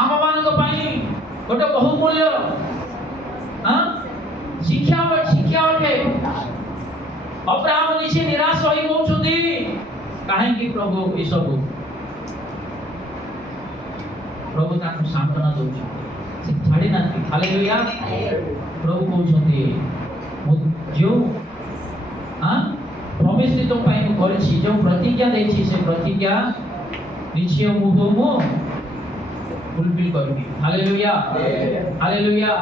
ଆମମାନଙ୍କ ପାଇଁ ଗୋଟେ ବହୁମୂଲ୍ୟ ଶିକ୍ଷା ଅଟେ। ଅବ୍ରାହମ ନିଜେ ନିରାଶ ହୋଇ କହୁଛନ୍ତି କାହିଁକି ପ୍ରଭୁ ଏସବୁ? ପ୍ରଭୁ ତାଙ୍କୁ ସାନ୍ତ୍ୱନା ଦେଉଛନ୍ତି, ସେ ଛାଡ଼ି ନାହାନ୍ତି। ହାଲେଲୁୟା। ପ୍ରଭୁ କହୁଛନ୍ତି ଯେଉଁ ପ୍ରମିସ୍ ତୋ ପାଇଁ ମୁଁ କରିଛି, ଯେଉଁ ପ୍ରତିଜ୍ଞା ଦେଇଛି ସେ ପ୍ରତିଜ୍ଞା ନିଶ୍ଚୟ ମୁଁ ଫୁଲଫିଲ୍ କରିବି। Hallelujah, hallelujah.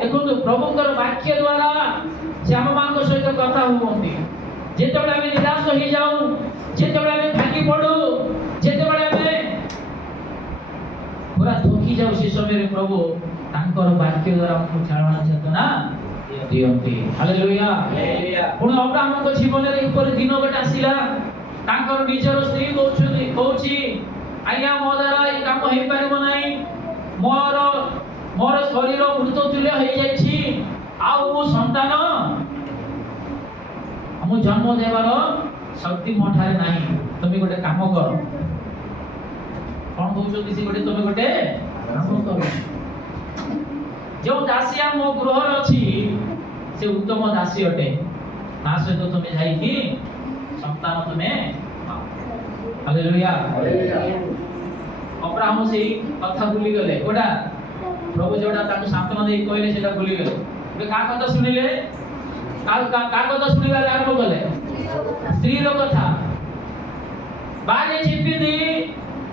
ଦେଖନ୍ତୁ ପ୍ରଭୁଙ୍କର ବାକ୍ୟ ଦ୍ୱାରା ସେ ଆମମାନଙ୍କ ସହିତ କଥା ହୁଅନ୍ତି। ଯେତେବେଳେ ଆମେ ନିରାଶ ହେଇଯାଉ, ଯେତେବେଳେ ଆମେ ଭାଙ୍ଗି ପଡ଼ୁ, ଯେତେବେଳେ ଆମେ ପୁରା ଥକି ଯାଉ, ସେ ସମୟରେ ପ୍ରଭୁ ତାଙ୍କର ବାକ୍ୟ ଦ୍ୱାରା ଆମକୁ ଚାଳନା ଚେତନା ଦିଅନ୍ତି। ହାଲେଲୁୟା। ପୁଣି ଅବ୍ରାହମଙ୍କ ଜୀବନରେ ଏପରି ଦିନ ଗୋଟେ ଆସିଲା, ତାଙ୍କର ନିଜର ସ୍ତ୍ରୀ କହୁଛି ଆଜ୍ଞା ମୋ ଦ୍ୱାରା ଏ କାମ ହେଇପାରିବ ନାହିଁ, ମୋର ଶରୀର ମୃତ ତୁଲ୍ୟ ହେଇଯାଇଛି, ଆଉ ମୁଁ ସନ୍ତାନ ମୁଁ ଜନ୍ମ ଦେବାର ଶକ୍ତି ମୋ ଠାରେ ନାହିଁ। ତମେ ଗୋଟେ କାମ କର। କଣ କହୁଛନ୍ତି ସେ? ତମେ ଗୋଟେ କାମ କର। ଯେଉଁ ଦାସିଆ ମୋ ଗୃହରେ ଅଛି ସେ ଉତ୍ତମ ଦାସୀ ଅଟେ, ତା ସହିତ ତୁମେ ଯାଇକି ସନ୍ତାନ ତୁମେ। ହାଲେଲୁୟା। ଅବ୍ରାହମ ସେଇ କଥା ଭୁଲିଗଲେ। କୋଉଟା? ପ୍ରଭୁ ଯୋଉଟା ତାଙ୍କୁ ସାନ୍ତ୍ୱନା ଦେଇ କହିଲେ ସେଟା ଭୁଲିଗଲେ। କାହା କଥା ଶୁଣିଲେ? କାହା କଥା ଶୁଣିବାରେ ଆରମ୍ଭ କଲେ? ସ୍ତ୍ରୀର କଥା। భార్య చెప్పింది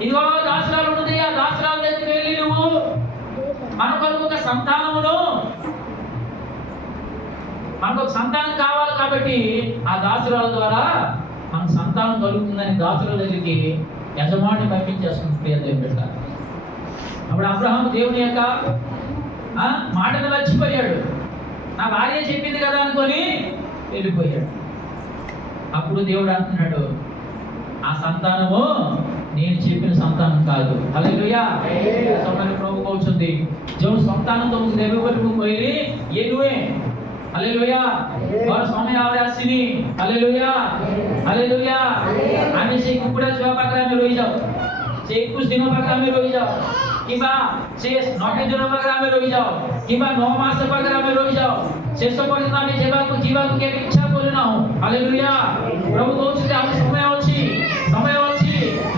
ఇదిగో దాసరాలు ఉన్నది, ఆ దాసరాల దగ్గరికి వెళ్ళి నువ్వు మన కొరకు ఒక మనకు సంతానం కావాలి కాబట్టి ఆ దాసరాల ద్వారా మనకు సంతానం కలుగుతుందని దాసుల దగ్గరికి యజమాని పంపించేస్తుంది. ప్రియ దేవుని బిడ్డ, అప్పుడు అబ్రహాము దేవుని యొక్క మాటను మర్చిపోయాడు. నా భార్య చెప్పింది కదా అనుకొని వెళ్ళిపోయాడు. అప్పుడు దేవుడు అంటున్నాడు, ఆ సంతానము నేను చెప్పిన సంతానం కాదు। हालेलुया। समय प्रभु कहउछंती जो संतान तुमକୁ ଦେବେ ବୋଲି ମୁଁ କହିଲି ये नुहे। हालेलुया। और समय आवे आसीनी। Hallelujah, hallelujah. आमे से कुकुडा छुआ पाखरे आमे रहि जाऊ, से 21 दिन पाखरे आमे रहि जाऊ, किबा से 90 दिन पाखरे आमे रहि जाऊ, किबा 9 मास पाखरे आमे रहि जाऊ, शेष पर्यंत आमे जीवाको के इच्छा करू ना हो। हालेलुया। प्रभु कहउछंती आमे समय अछि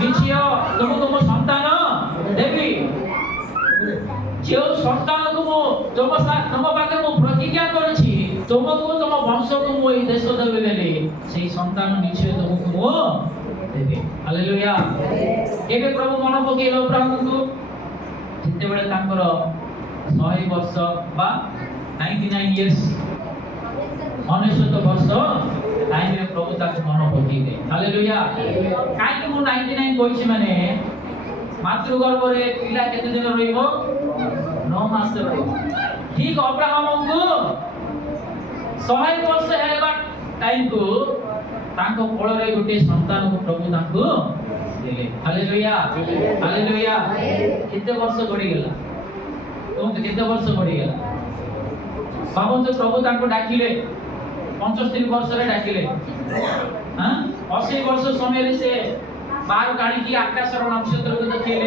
निश्चय तुमको मो संतान देवी। जो संतान को मो तुम पाखे मो प्रतिज्ञा करछि तुमको तुम वंश को मो ए देश देबे बेली सेही संतान निश्चय तुमको मो देबे। हालेलुया। केबे प्रभु मन पकेलो प्रभु को जिते बेले तांकर 100 वर्ष बा 99 इयर्स 99 वर्ष टाइम रे प्रभु ताको मन पकेले। हालेलुया। काई कि मु 99 कोइछि माने मातृ गर्भ रे पिला केते दिन रहिबो 9 मास रहिबो। ठीक अब्राहम को 100 वर्ष हेबा टाइम को ताको कोळ रे गोटे संतान को प्रभु ताको देले। Hallelujah, hallelujah. केते वर्ष गडी गेला तो केते वर्ष गडी गेला बाबू तो प्रभु ताको डाकिले 75 वर्ष रे डाकिले। हां 80 वर्ष समय रे से बाहर काढी की आकाश रो नक्षत्र को देखिले,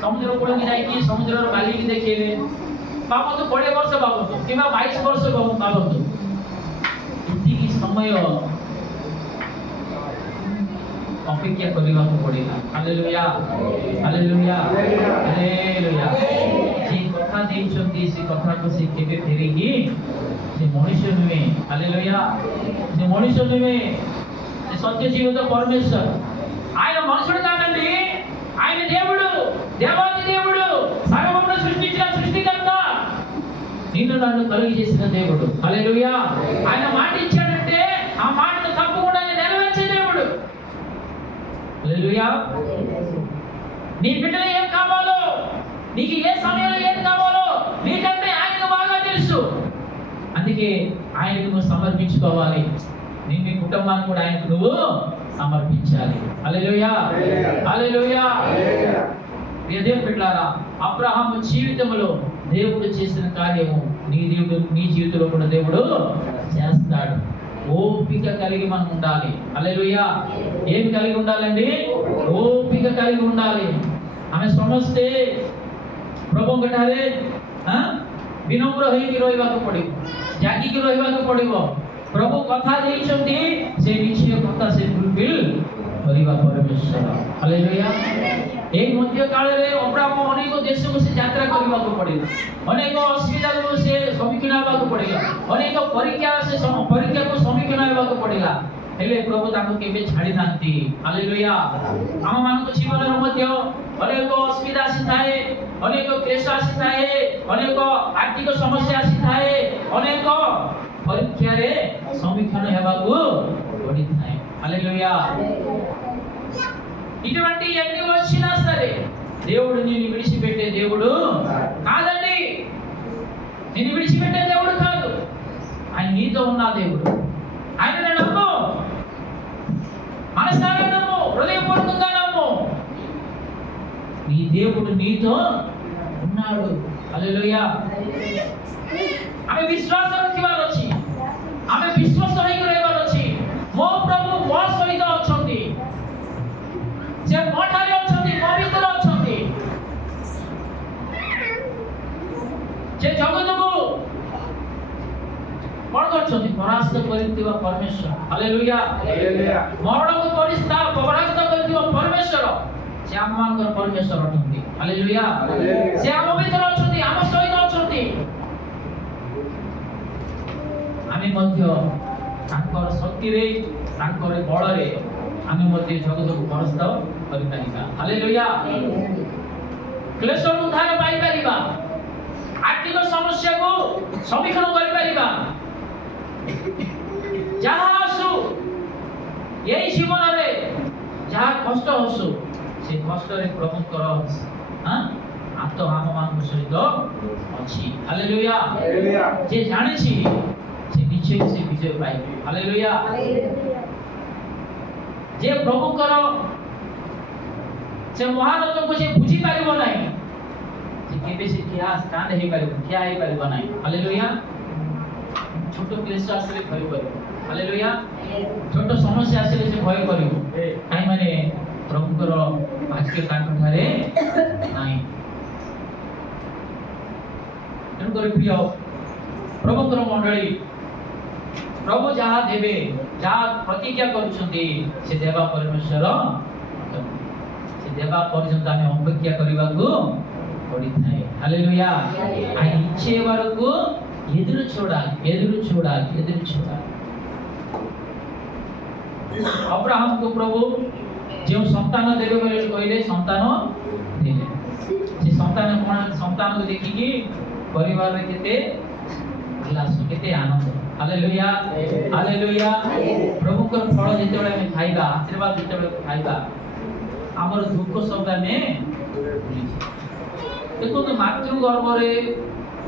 समुद्र कूल की जाई की समुद्र रो बाली की देखिले। बाबू तो 20 वर्ष बाबू तो किबा 22 वर्ष बाबू तो इति की समय अपेक्षा करिवा को पड़ेला। Hallelujah, hallelujah, hallelujah. जे कथा देइछंती से कथा को से केबे फेरेगी ସେ ମଣିଷ ନୁହେଁ। ହାଲେଲୁୟା। ସେ ମଣିଷ ନୁହେଁ, ସେ ସତ୍ୟ ଜୀବିତ ପରମେଶ୍ୱର। ఆయన మనుషుడు కాదండి, ఆయన దేవుడు, దేవాది దేవుడు, సర్వమును సృష్టించిన సృష్టికర్త, నిన్ను నన్ను కలుగు చేసిన దేవుడు. హల్లెలూయా. ఆయన మాట ఇచ్చాడంటే ఆ మాటను తప్పకుండా నెరవేర్చే దేవుడు. హల్లెలూయా. నీ బిడ్డలు ఏం కావాలో, నీకు ఏ సమయంలో ఏం కావాలో నీకంటే ఆయనకు బాగా తెలుసు. అందుకే ఆయనకు నువ్వు సమర్పించుకోవాలి. నీ కుటుంబాన్ని కూడా ఆయనకు నువ్వు సమర్పించాలి. హల్లెలూయా. హల్లెలూయా. దేవుని బిడ్డలారా, అబ్రహాము జీవితంలో దేవుడు చేసిన కార్యము నీ జీవితంలో కూడా దేవుడు చేస్తాడు. ఓపిక కలిగి మనం ఉండాలి. హల్లెలూయా. ఏం కలిగి ఉండాలండి? ఓపిక కలిగి ఉండాలి। ଆମେ ସମସ୍ତେ ପ୍ରଭୁଙ୍କ ଠାରେ ବିନମ୍ର ହେଇକି ରହିବାକୁ ପଡ଼ିବ, ଜାଗିକି ରହିବାକୁ ପଡ଼ିବ। ପ୍ରଭୁ କଥା ଦେଇଛନ୍ତି, ସେ ନିଶ୍ଚୟ କଥା ସେ ଫୁଲଫିଲ୍ କରିବା ପରମେଶ୍ୱର। ହାଲେଲୁୟା। এই মধ্য কাଳରେ ଅବ୍ରାହମ ଅନେକ ଦେଶକୁ ସେ ଯାତ୍ରା କରିବାକୁ ପଡ଼ିବ, ଅନେକ ଅସୁବିଧାକୁ ସେ ସମ୍ମୁଖୀନ ହେବାକୁ ପଡ଼ିଲା, ଅନେକ ପରୀକ୍ଷାକୁ ସମ୍ମୁଖୀନ ହେବାକୁ ପଡ଼ିଲା, ହେଲେ ପ୍ରଭୁ ତାଙ୍କୁ କେବେ ଛାଡ଼ି ନାହାନ୍ତି। ହାଲେଲୁୟା। ଆମମାନଙ୍କ ଜୀବନରେ ମଧ୍ୟ ଅନେକ ଅସୁବିଧା ଆସିଥାଏ, ଅନେକ କ୍ଲେଶ ଆସିଥାଏ, ଅନେକ ଆର୍ଥିକ ସମସ୍ୟା ଆସିଥାଏ, ଅନେକ ପରୀକ୍ଷାରେ ସମ୍ମୁଖୀନ ହେବାକୁ ପଡ଼ିଥାଏ। ହାଲେଲୁୟା। ఇటువంటి ఎన్ని వచ్చినా సరే దేవుడు నిన్ను విడిచిపెట్టే దేవుడు కాదండి, నిన్ను విడిచిపెట్టే దేవుడు కాదు, ఆయన నీతో ఉన్న దేవుడు। ఆయనను నమ్ము, మనసారా నమ్ము, హృదయపూర్వకంగా నమ్ము, నీ దేవుడు నీతో ఉన్నాడు। హల్లెలూయా। ଆମେ ବିଶ୍ୱାସ ରଖିବାର ଅଛି, ଆମେ ବିଶ୍ୱାସ ହେଇକି ରହିବାର ଅଛି। ମୋ ପ୍ରଭୁ ମୋ ସହିତ ଅଛନ୍ତି, ସେ ମୋ ଠାରେ ଅଛନ୍ତି, ମୋ ଭିତରେ ଅଛନ୍ତି, ସେ ଜଗତକୁ କଣ କରୁଛନ୍ତି? ପରାସ୍ତ କରିଥିବା ପରମେଶ୍ୱର। ହାଲେଲୁୟା। ମರಣକୁ ପରାସ୍ତ କରିଥିବା ପରମେଶ୍ୱର, ସେ ଆମମାନଙ୍କର ପରମେଶ୍ୱର ଅଛନ୍ତି। ହାଲେଲୁୟା। ସେ ଆମ ଭିତରେ ଅଛନ୍ତି, ଆମ ସହିତ ଅଛନ୍ତି। ଆମେ ମଧ୍ୟ ତାଙ୍କର ଶକ୍ତିରେ, ତାଙ୍କର ବଳରେ ଆମେ ମଧ୍ୟ ଜଗତକୁ ପରାସ୍ତ କରିପାରିବା। ହାଲେଲୁୟା। କ୍ଲେଶରୁ ଉଦ୍ଧାର ପାଇପାରିବା, ଆର୍ଥିକ ସମସ୍ୟାକୁ ସମ୍ମୁଖୀନ କରିପାରିବା। ଯାହା ଆସୁ, ଏଇ ଜୀବନରେ ଯାହା କଷ୍ଟ ଆସୁ, ସେ କଷ୍ଟରେ ପ୍ରଭୁଙ୍କର ହାତ ଆମମାନଙ୍କ ସହିତ ଅଛି। ହାଲେଲୁୟା। ଯେ ଜାଣିଛି ସେ ନିଶ୍ଚୟ ସେ ବିଜୟ ପାଇବେ। ହାଲେଲୁୟା। ଯେ ପ୍ରଭୁଙ୍କର ସେ ମହାନତକୁ ସେ ବୁଝି ପାରିବ ନାହିଁ, ସେ କେବେ ସେ ଷ୍ଟାଣ୍ଡ ହେଇପାରିବ, ଠିଆ ହେଇପାରିବ ନାହିଁ। ହାଲେଲୁୟା। ଛୋଟ କ୍ଲେଶ ଆସିଲେ ଭୟ କରିବ। ହାଲେଲୁୟା। ଛୋଟ ସମସ୍ୟା ଆସିଲେ ସେ ଭୟ କରିବ, କାହିଁ ମାନେ ପ୍ରଭୁଙ୍କର ଭାଗ୍ୟ ତାଙ୍କ ଠାରେ ନାହିଁ। ତେଣୁକରି ପ୍ରିୟ ପ୍ରଭୁଙ୍କର ମଣ୍ଡଳୀ, ପ୍ରଭୁ ଯାହା ଦେବେ, ଯାହା ପ୍ରତିଜ୍ଞା କରୁଛନ୍ତି, ସେ ଦେବା ପରମେଶ୍ୱର, ସେ ଦେବା ପର୍ଯ୍ୟନ୍ତ ଆମେ ଅପେକ୍ଷା କରିବାକୁ ପଡ଼ିଥାଏ। ହାଲେଲୁୟା। ఆయన ఇచ్చే వరకు ఎదురు చూడాలి, ఎదురు చూడాలి, ఎదురు చూడాలి। ଅବ୍ରାହମକୁ ପ୍ରଭୁ ଯେଉଁ ସନ୍ତାନ ଦେବେ ବୋଲି କହିଲେ, ସନ୍ତାନ ଦେଲେ। ସେ ସନ୍ତାନ କଣ? ସନ୍ତାନକୁ ଦେଖିକି ପରିବାରରେ କେତେ ଉଲ୍ଲାସ, କେତେ ଆନନ୍ଦ। ହାଲେଲୁୟା। ହାଲେଲୁୟା। ପ୍ରଭୁଙ୍କର ଫଳ ଯେତେବେଳେ ଆମେ ଖାଇବା, ଆଶୀର୍ବାଦ ଯେତେବେଳେ ଖାଇବା, ଆମର ଦୁଃଖ ସବୁ ଆମେ ଭୁଲିଯିବା। ଦେଖନ୍ତୁ, ମାତୃ ଗର୍ଭରେ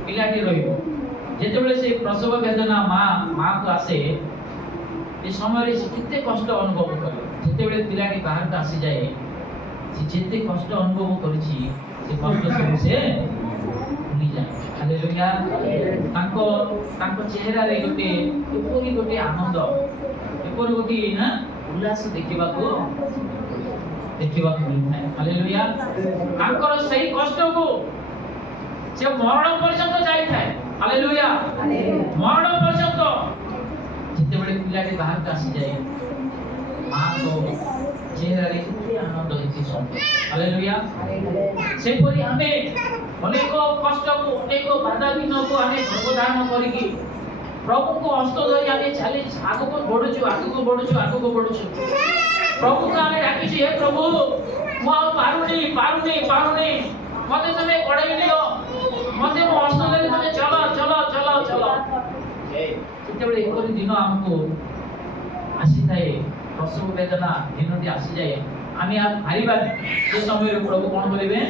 ପିଲାଟି ରହିବ, ଯେତେବେଳେ ସେ ପ୍ରସବ ବେଦନା ମାକୁ ଆସେ, ଏ ସମୟରେ ସେ କେତେ କଷ୍ଟ ଅନୁଭବ କରେ। ଯେତେବେଳେ ପିଲାଟି ବାହାରକୁ ଆସିଯାଏ, ସେ ଯେତେ କଷ୍ଟ ଅନୁଭବ କରିଛି, ସେ କଷ୍ଟ ସବୁ ସେ ଭୁଲିଯାଏ। ହାଲେଲୁୟା। ତାଙ୍କ ଚେହେରାରେ ଏପରି ଗୋଟେ ଆନନ୍ଦ, ଏପରି ଗୋଟେ ଉଲ୍ଲାସ ଦେଖିବାକୁ ମିଳିଥାଏ। ହାଲେଲୁୟା। ତାଙ୍କର ସେଇ କଷ୍ଟକୁ ସେ ମରଣ ପର୍ଯ୍ୟନ୍ତ ଯାଇଥାଏ। ହାଲେଲୁୟା। ମରଣ ପର୍ଯ୍ୟନ୍ତ ଯେତେବେଳେ ପିଲାଟି ବାହାରକୁ ଆସିଯାଏ, ମାଙ୍କ ଚେହେରାରେ କେତେ ଆନନ୍ଦ, ଏତେ ସନ୍ତୋଷ। ହାଲେଲୁୟା। ସେପରି ଆମେ ଅନେକ କଷ୍ଟକୁ, ଅନେକ ବାଧା ବିଘ୍ନକୁ ଆମେ ପ୍ରବଧାନ କରିକି ପ୍ରଭୁଙ୍କୁ ହସ୍ତ ଧରି ଆମେ ଚାଲିଛୁ, ଆଗକୁ ବଢୁଛୁ ଆଗକୁ ବଢୁଛୁ ଆଗକୁ ବଢୁଛୁ। ପ୍ରଭୁଙ୍କୁ ଆମେ ଡାକିଛୁ, ହେ ପ୍ରଭୁ ମୁଁ ଆଉ ପାରୁନି ପାରୁନି ପାରୁନି, ମତେ ତମେ କଢେଇ ନିଅ, ମତେ ମୋ ହସ୍ତ ଧରି ତମେ ଚଲ ଚଲ ଚଲ ଚଲ। ଯେତେବେଳେ ଏପରି ଦିନ ଆମକୁ ଆସିଥାଏ, ପ୍ରସବ ବେଦନା ଦିନଟି ଆସିଯାଏ, ଆମେ ହାରିବାନି। ସେ ସମୟରେ ପ୍ରଭୁ କଣ କରିବେ?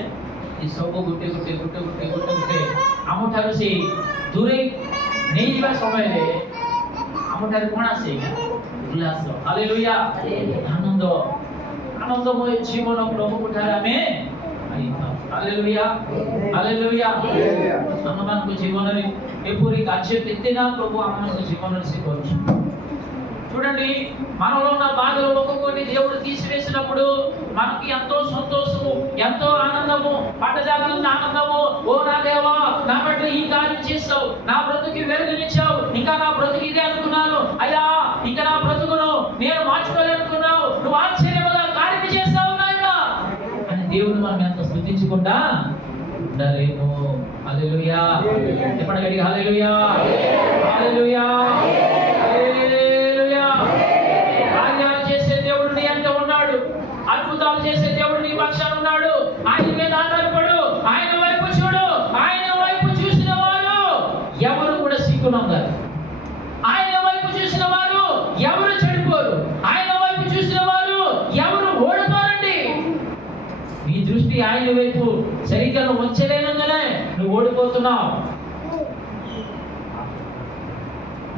ଏ ସବୁ ଗୋଟେ ଗୋଟେ ଗୋଟେ ଗୋଟେ ଗୋଟେ ଗୋଟେ ଆମଠାରୁ ସେ ଦୂରେଇ ନେଇଯିବା ସମୟରେ ଆମଠାରେ କଣ ଆସେ? ଉଲ୍ଲାସ, ହାଲେଲୁୟା, ଆନନ୍ଦ, ଆନନ୍ଦମୟ ଜୀବନ ପ୍ରଭୁଙ୍କ ଠାରେ ଆମେ ପାଇଥାଉ। Hallelujah hallelujah. ଆମମାନଙ୍କ ଜୀବନରେ ଏପରି କାର୍ଯ୍ୟ କେତେ ନା ପ୍ରଭୁ ଆମମାନଙ୍କ జీవନରେ ସେ କରୁଛୁ। చూడండి, మనలో ఉన్న బాధలు ఒక్కొక్కటి దేవుడు తీసివేసినప్పుడు మనకి ఎంతో సంతోషము, ఎంతో ఆనందము, పట్టజాగల ఆనందము. ఓ నా దేవా, నా పట్ల ఈ కార్యం చేస్తావు, నా బ్రతుకి వెలుగునిచ్చావు, ఇంకా నా బ్రతుకు ఇదే అనుకున్నాను అయ్యా, ఇంకా నా బ్రతుకును నేను మార్చుకోలేనుకున్నావు, నువ్వు ఆశ్చర్యముగా కార్యం చేస్తావు నాయనా అని దేవుడు మనం ఎంత స్తుతించకుండా ఉండాలేమో. హల్లెలూయా. చెప్పండి గట్టిగా, హల్లెలూయా హల్లెలూయా హల్లెలూయా. కార్యాలు చేసే దేవుడు నీ అంట ఉన్నాడు, అద్భుతాలు చేసే దేవుడు నీ పక్షాన ఉన్నాడు. ఆయన మీద ఆధారపడు, ఆయన వైపు చూడు. ఆయన వైపు చూసిన వారు ఎవరు కూడా సిగ్గునందరు, ఆయన వైపు చూసిన వారు ఎవరు చెడిపోరు, ఆయన వైపు చూసిన వారు ఎవరు ఓడిపోరండి. నీ దృష్టి ఆయన వైపు సరిగ్గా నువ్వు ఉంచలేనందునే నువ్వు ఓడిపోతున్నావు,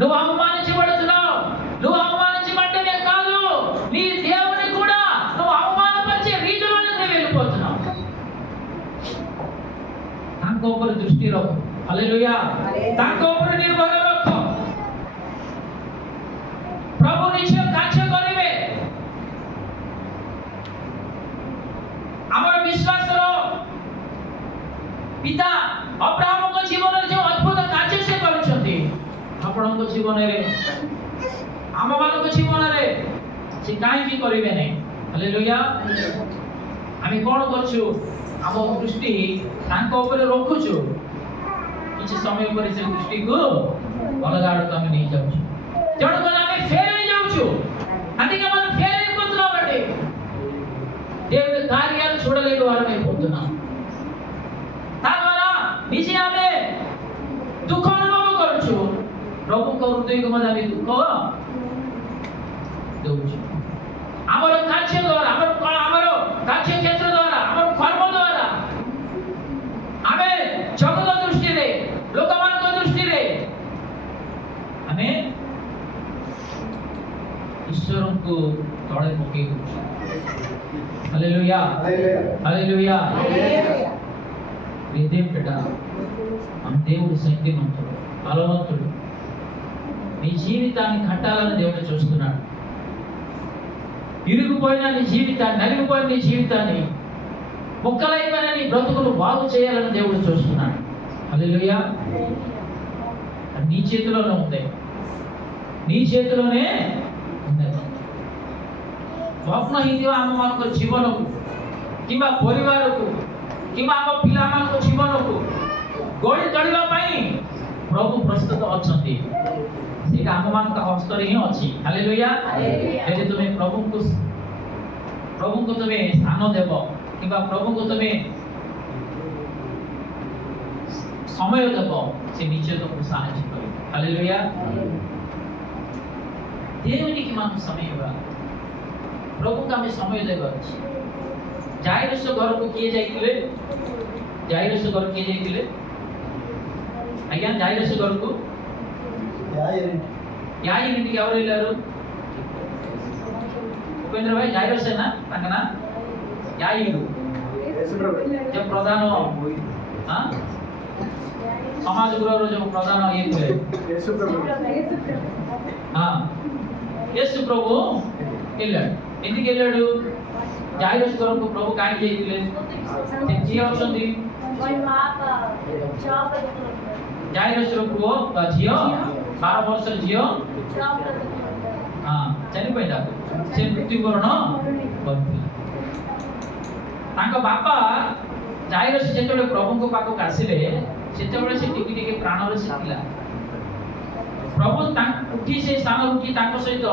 నువ్వు అవమానించబడుతున్నావు. నువ్వు అవమానించబడ్డమే కాదు, నీ దేవుని కూడా నువ్వు అవమానపరిచే రీతిలోనే నువ్వు వెళ్ళిపోతున్నావు. ତାଙ୍କ ଉପରେ ଦୃଷ୍ଟି ରଖ, ହାଲେଲୁୟା। ତାଙ୍କ ଉପରେ ନିର୍ଭର ରଖ। ପ୍ରଭୁ ନିଶ୍ଚୟ କାର୍ଯ୍ୟ କରିବେ। ଆମର ବିଶ୍ୱାସର ପିତା ଅବ୍ରାହମଙ୍କ ଜୀବନରେ ଯେଉଁ ଅଦ୍ଭୁତ କାର୍ଯ୍ୟ ସେ କରିଛନ୍ତି, ଆପଣଙ୍କ ଜୀବନରେ, ଆମମାନଙ୍କ ଜୀବନରେ ସେ କାହିଁକି କରିବେ ନାହିଁ? ହାଲେଲୁୟା। ଆମେ କ'ଣ କରୁଛୁ? ଆମ ଦୃଷ୍ଟି ତାଙ୍କ ଉପରେ ରଖୁଛୁ, କିଛି ସମୟ ପରେ ସେ ଦୃଷ୍ଟିକୁ ଅଲଗା ଆଡ଼କୁ ଆମେ ନେଇଯାଉଛୁ। ତେଣୁକରି ଆମେ ଫେଲ୍ ହେଇଯାଉଛୁ, అందుకే మనం ఫెయిల్ అయిపోతున్నాం అండి। దేవుడి కార్యాలు చూడలేని వారం అయిపోతున్నాం। తద్వారా ନିଜେ ଆମେ ଦୁଃଖ ଅନୁଭବ କରୁଛୁ, ପ୍ରଭୁଙ୍କ ହୃଦୟକୁ ମଧ୍ୟ ଆମେ ଦୁଃଖ ଦେଉଛୁ। ଆମର କାର୍ଯ୍ୟ ଦ୍ୱାରା, ଆମର କାର୍ଯ୍ୟକ୍ଷେତ୍ର ଦ୍ୱାରା, ଆମର କର୍ମ ଦ୍ୱାରା ଆମେ ଜଗତ ଦୃଷ୍ଟିରେ, ଲୋକମାନଙ୍କ ଦୃଷ୍ଟିରେ ଆମେ ଈଶ୍ୱରଙ୍କୁ ତଳେ ପକେଇ ଦେଉଛୁ। Hallelujah hallelujah. దేవుడా, మన దేవుడు శక్తిమంతుడు, బలవంతుడు. నీ జీవితాన్ని కట్టాలని దేవుడు చూస్తున్నాడు. ఇరుకుపోయిన నీ జీవితాన్ని, నలిగిపోయిన నీ జీవితాన్ని, ముక్కలైపోయిన నీ బ్రతుకును బాగు చేయాలని దేవుడు చూస్తున్నాడు। హల్లెలూయా। నీ చేతిలోనే ఉంది, నీ చేతిలోనే ఉంది। ସ୍ୱପ୍ନ ହେଇଥିବା ଆମମାନଙ୍କ ଜୀବନକୁ କିମ୍ବା ପରିବାରକୁ କିମ୍ବା ଆମ ପିଲାମାନଙ୍କ ଜୀବନକୁ ଗଢ଼ି ତୋଳିବା ପାଇଁ ପ୍ରଭୁ ପ୍ରସ୍ତୁତ ଅଛନ୍ତି। ସେଇଟା ଆମମାନଙ୍କ ହସ୍ତରେ ହିଁ ଅଛି। ହାଲେଲୁୟା। ଯଦି ତୁମେ ପ୍ରଭୁଙ୍କୁ ତୁମେ ସ୍ଥାନ ଦେବ କିମ୍ବା ପ୍ରଭୁଙ୍କୁ ତୁମେ ସମୟ ଦେବ, ସେ ନିଶ୍ଚୟ ତୁମକୁ ସାହାଯ୍ୟ କରିବ। ହାଲେଲୁୟା। దేవునికి మనం సమయం ఇవ్వాలి, ప్రభుకు ଆମେ ସମୟ ଦେବାର ଅଛି। ଜାଇରସ ଘରକୁ କିଏ ଯାଇଥିଲେ? ଜାଇରସ ଘରକୁ କିଏ ଯାଇଥିଲେ? ଆଜ୍ଞା, ଜାଇରସ ଘରକୁ యాయిరింటికి ఎవరు వెళ్ళారు? ఉపేంద్ర భాయ్ జాయిరసేనా తన యాయిరు जो प्रधान समाज गृह जो प्रधान ये थे యేసు ప్రభు వెళ్ళాడు। ఎందుకు వెళ్ళాడు? జాయిరస్ కొరకు ప్రభు కాయ చేయలే ଝିଅ ଅଛନ୍ତି। జాయిరస్ ପୁଅ ବା ଝିଅ 12 ବର୍ଷର ଝିଅ చనిపోయిందా? ସେ ମୃତ୍ୟୁବରଣ କରିଥିଲେ। ତାଙ୍କ ବାପା ଜାଇରସ୍ ଯେତେବେଳେ ପ୍ରଭୁଙ୍କ ପାଖକୁ ଆସିଲେ, ସେତେବେଳେ ସେ ଟିକେ ଟିକେ ପ୍ରାଣରେ ଥିଲା। ପ୍ରଭୁ ଉଠି ସେ ସ୍ଥାନରୁ ଉଠି ତାଙ୍କ ସହିତ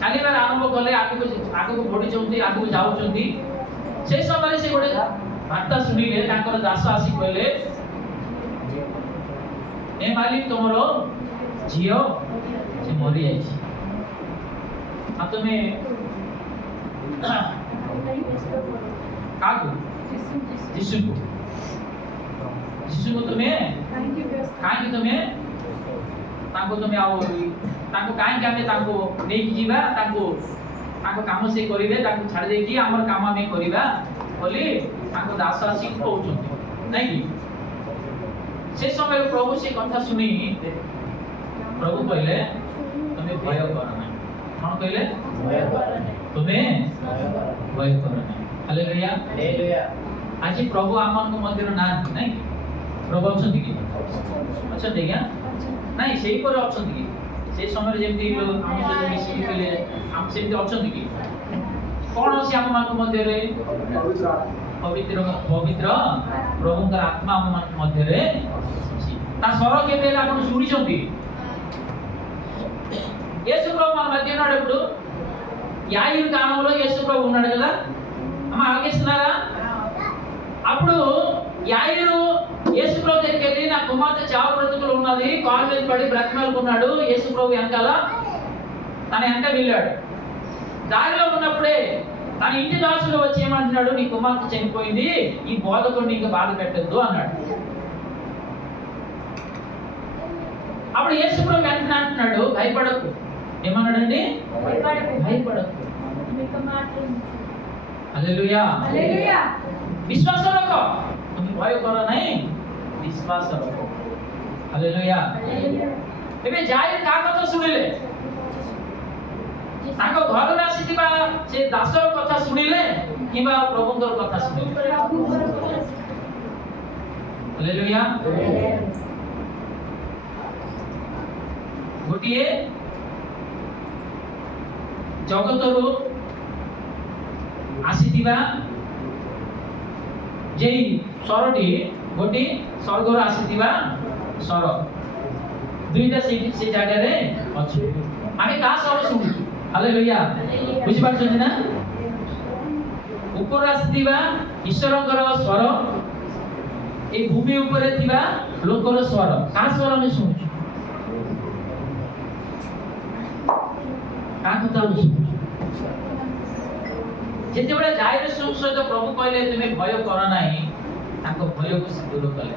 ଚାଲିବାର ଆରମ୍ଭ କଲେ, ଆଗକୁ ବଢିଛନ୍ତି, ଆଗକୁ ଯାଉଛନ୍ତି। সেই ସମୟରେ ସେ ଗୋଟେ ବାର୍ତ୍ତା ଶୁଣିଲେ। ତାଙ୍କର ଦାସ ଆସି କହିଲେ, ଏ ମାଲିକ ତମର ଝିଅ ସେ ମରି ଯାଇଛି, ଆଉ ତୁମେ କାହାକୁ? ଯୀଶୁକୁ ତୁମେ କାହିଁକି ତୁମେ ଆଉ ତାଙ୍କୁ କାହିଁକି ଆମେ ତାଙ୍କୁ ନେଇକି ଯିବା, ତାଙ୍କ କାମ ସେ କରିବେ, ତାଙ୍କୁ ଛାଡ଼ି ଦେଇକି ଆମର କାମ ଆମେ କରିବା ବୋଲି ତାଙ୍କ ଦାସ ଆସି କହୁଛନ୍ତି, ନାଇଁ କି? ସେ ସମୟରେ ପ୍ରଭୁ ସେ କଥା ଶୁଣି ପ୍ରଭୁ କହିଲେ, ତୁମେ ଭୟ କର ନାହିଁ। କ'ଣ କହିଲେ? ତୁମେ ଭୟ କର ନାହିଁ। ହାଲେଲୁୟା। ଆଜି ପ୍ରଭୁ ଆମମାନଙ୍କ ମଧ୍ୟରେ ନାହାନ୍ତି, ନାଇଁ? ପ୍ରଭୁ ଅଛନ୍ତି କି? ଅଛନ୍ତି ଆଜ୍ଞା? ନାଇଁ, ସେଇପରି ଅଛନ୍ତି କି? ସେ ସମୟରେ ଯେମିତି ଆମ ସହିତ ମିଶିକି ଥିଲେ, ସେମିତି ଅଛନ୍ତି କି? କ'ଣ ଅଛି ଆମମାନଙ୍କ ମଧ୍ୟରେ? ପବିତ୍ର ପ୍ରଭୁଙ୍କର ଆତ୍ମା ଆମମାନଙ୍କ ମଧ୍ୟରେ ଅଛି। ତା ସ୍ୱର କେବେ ହେଲେ ଆପଣ ଶୁଣିଛନ୍ତି? యేసు ప్రభు మన మధ్య ఉన్నాడు. ఇప్పుడు యాయిరు కాలంలో యేసు ప్రభు ఉన్నాడు కదా, అమ్మ ఆలోచిస్తున్నారా? అప్పుడు యాయిరు యేసు ప్రభు దగ్గరికి వెళ్ళి, నా కుమార్తె చావు బ్రతుకులు ఉన్నది, కాలు మీద పడి బ్రతిమాలుకున్నాడు. యేసు ప్రభు వెనకాల తన వెంట వెళ్ళాడు. దారిలో ఉన్నప్పుడే తన ఇంటి దాసులు వచ్చి ఏమంటున్నాడు, నీ కుమార్తె చనిపోయింది, ఈ బోధకుడిని ఇంకా బాధ పెట్టద్దు అన్నాడు. అప్పుడు యేసు ప్రభు వెంటనే అంటున్నాడు, భయపడకు. ఏమన్నాడండి? భయపడకు. హల్లెలూయా। विश्वास रखो, तुम भय करो नहीं, विश्वास रखो। हालेलुया। एबे जाई का कथा सुनिले, ताको घर रे आसीबा से दासर कथा सुनिले किबा प्रभुଙ୍କର कथा सुनिले? हालेलुया। गोटिए जगतरू आसीथिबा जेई स्वरटी गोटी स्वर्गर आसीथिबा स्वर दुईटा से जगह रे अछि। आमे का स्वर सुनु? हालेलुया। बुझि पाछन ना? ऊपर आसीथिबा ईश्वरकर स्वर, ए भूमि ऊपर थिबा लोकर स्वर, का स्वर हम सुनु? का कथा सुनु? जेतेबेले जाइरस सहित प्रभु कहले तुमे भय कर नाही, ताको भय को से दूर कले।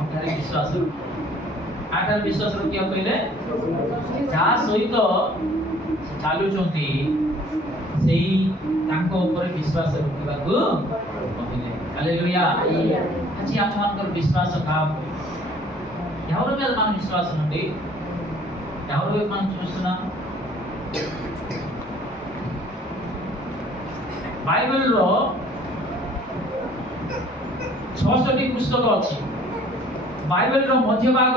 ओठारे विश्वास आठार विश्वास रो किया कहले, जा सहित चालू चंती सेही ताको ऊपर विश्वास रखिबा को कहले। हालेलुया। आज आप मानकर विश्वास का ఎవరు మీద మన విశ్వాసం ఉంది? ఎవరు వైపు మనం చూస్తున్నాం? ବାଇବେଲର 66ଟି ପୁସ୍ତକ ଅଛି। ବାଇବେଲର ମଧ୍ୟ ଭାଗ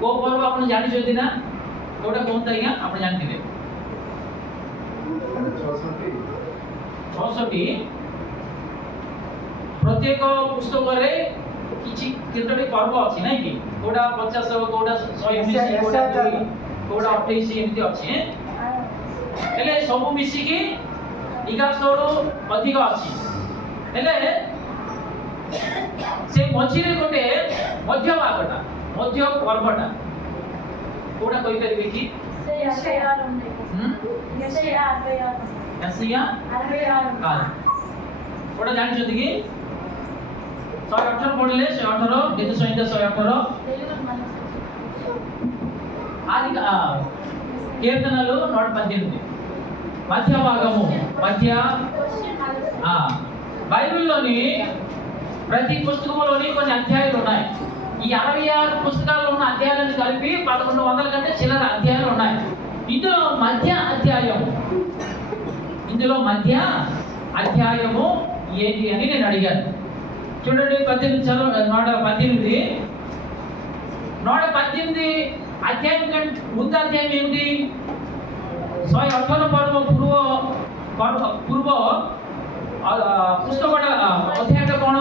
କୋ ପର୍ବ ଆପଣ ଜାଣିଛନ୍ତି ନା? କୋଉଟା କୁହନ୍ତି ଆଜ୍ଞା? ଆପଣ ଜାଣିଥିବେ। 66ଟି ପ୍ରତ୍ୟେକ ପୁସ୍ତକରେ କିଛି କେତୋଟି ପର୍ବ ଅଛି, ନାଇଁ କି? କୋଉଟା 50, କୋଉଟା 120, କୋଉଟା 28 ଏମିତି ଅଛି। ହେଲେ ସବୁ ମିଶିକି 1100 ଅଧିକ ଅଛି। ହେଲେ ସେ ମଝିରେ ଗୋଟେ ମଧ୍ୟ ଭାଗଟା, ମଧ୍ୟ ପର୍ବଟା କୋଉଟା କହିପାରିବେ କି? ୟେସାୟା 46 କୋଉଟା ଜାଣିଛନ୍ତି କି? 118 ପଢିଲେ 118 ଗୀତ ସଂହିତା 118 ఆది కీర్తనలు 118 మధ్య భాగము బైబిల్లోని ప్రతి పుస్తకంలోని కొన్ని అధ్యాయాలు ఉన్నాయి. ఈ 66 పుస్తకాల్లో ఉన్న అధ్యాయాలను కలిపి 1100 కంటే చిల్లర అధ్యాయాలు ఉన్నాయి. ఇందులో మధ్య అధ్యాయము ఏంటి అని నేను అడిగాను. చూడండి 18 అధ్యాయం కంటే ముందు అధ్యాయం ఏమిటి? 118 ପର୍ବ ପୂର୍ବ ପୁସ୍ତକଟା ଅଧ୍ୟାୟଟା କ'ଣ?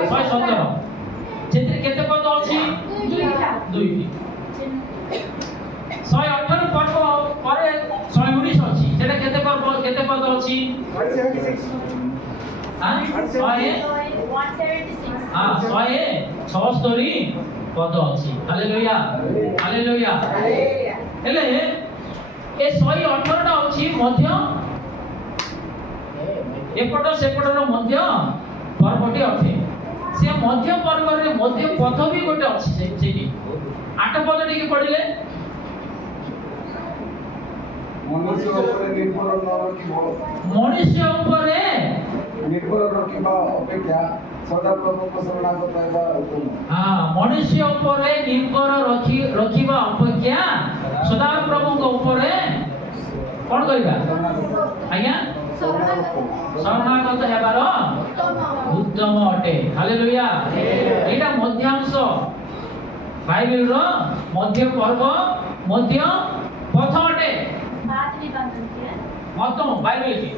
117। ସେଥିରେ କେତେ ପଦ ଅଛି? ଦୁଇଟି 118 ପର୍ବ ପରେ 119 ଅଛି। ସେଟା କେତେ ପର୍ବ କେତେ ପଦ ଅଛି? 176 ପଦ ଅଛି। Hallelujah hallelujah. ହେଲେ ଏ 118ଟା ଅଛି ମଧ୍ୟ ଏପଟ ସେପଟର ମଧ୍ୟ ପର୍ବଟି ଅଟେ। ସେ ମଧ୍ୟ ପର୍ବରେ ମଧ୍ୟ ପଦ ବି ଗୋଟେ ଅଛି ସେଇଠି। 8 ପଦ ଟିକେ ପଢିଲେ। ମନୁଷ୍ୟ ଉପରେ ନିର୍ଭର ନ ରଖିବ ମଣିଷ ଉପରେ ନିର୍ଭର ରଖିବା ଅପେକ୍ଷା ସଦାପ୍ରଭୁଙ୍କ ଶରଣାଗତ ହେବା ଉତ୍ତମ। ମନୁଷ୍ୟ ଉପରେ ନିର୍ଭର ରଖିବା ଅପେକ୍ଷା ସଦାପ୍ରଭୁଙ୍କ ଉପରେ କଣ କରିବା? ଆଜ୍ଞା ଶରଣାଗତ ହେବାର ଉତ୍ତମ ଅଟେ। ହାଲେଲୁୟା। ଏଇଟା ମଧ୍ୟାଂଶ ବାଇବେଲର ମଧ୍ୟ ପର୍ବ ମଧ୍ୟ ପଥ ଅଟେ। మొత్తం బైబిల్కి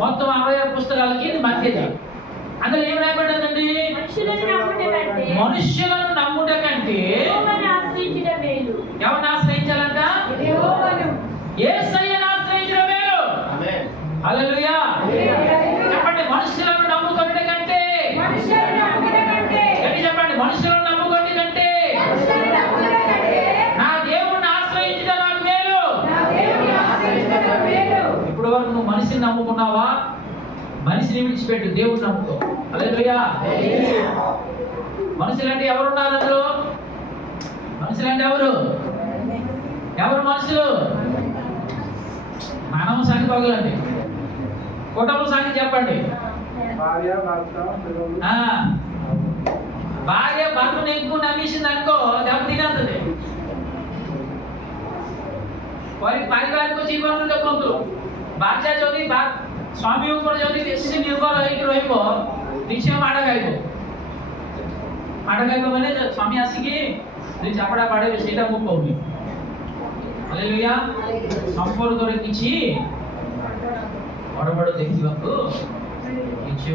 మొత్తం 66 పుస్తకాలకి మధ్యది. అందులో ఏం రాయబడిందండి? మనుష్యులను నమ్ముట కంటే ఎవరిని ఆశ్రయించాలంట? యేసయ్యను ఆశ్రయించడం మేలు. హల్లెలూయా. చెప్పండి, మనుష్యులను నమ్ముకొనుట కంటే. చెప్పండి, మనుషులను నమ్ముకొనుట కంటే నా దేవుణ్ణి ఆశ్రయించడం నాకు మేలు. ఇప్పుడు వరకు నువ్వు మనిషిని నమ్ముకున్నావా? మనిషిని విడిచిపెట్టు, దేవుడిని నమ్ముకో. హల్లెలూయా. మనుషులంటే ఎవరున్నారు అందులో? మనుషులంటే ఎవరు? మనుషులు? మానవ సంఖ్య పగులండి, కుటుంబ సంఖ్య చెప్పండి. భార్య భర్తను ఎక్కువ నమ్మేసింది అనుకో, దెబ్బ తినేస్తుంది. ପାରିବାରିକ ଜୀବନରେ ଦେଖନ୍ତୁ, ବାଜା ଯଦି ସ୍ୱାମୀ ଉପରେ ଯଦି ବେଶୀ ନିର୍ଭର ହେଇକି ରହିବ, ନିଶ୍ଚୟ ମାଡ଼ ଖାଇବ। ମାଡ଼ ଖାଇବ ମାନେ ସ୍ୱାମୀ ଆସିକି ଯଦି ଚାପଡ଼ା ବାଡ଼େଇବେ, ସେଇଟା ମୁଁ କହୁନି। ହାଲେଲୁୟା। ସମ୍ପର୍କରେ କିଛି ବଡ଼ ଦେଖିବାକୁ କିଛି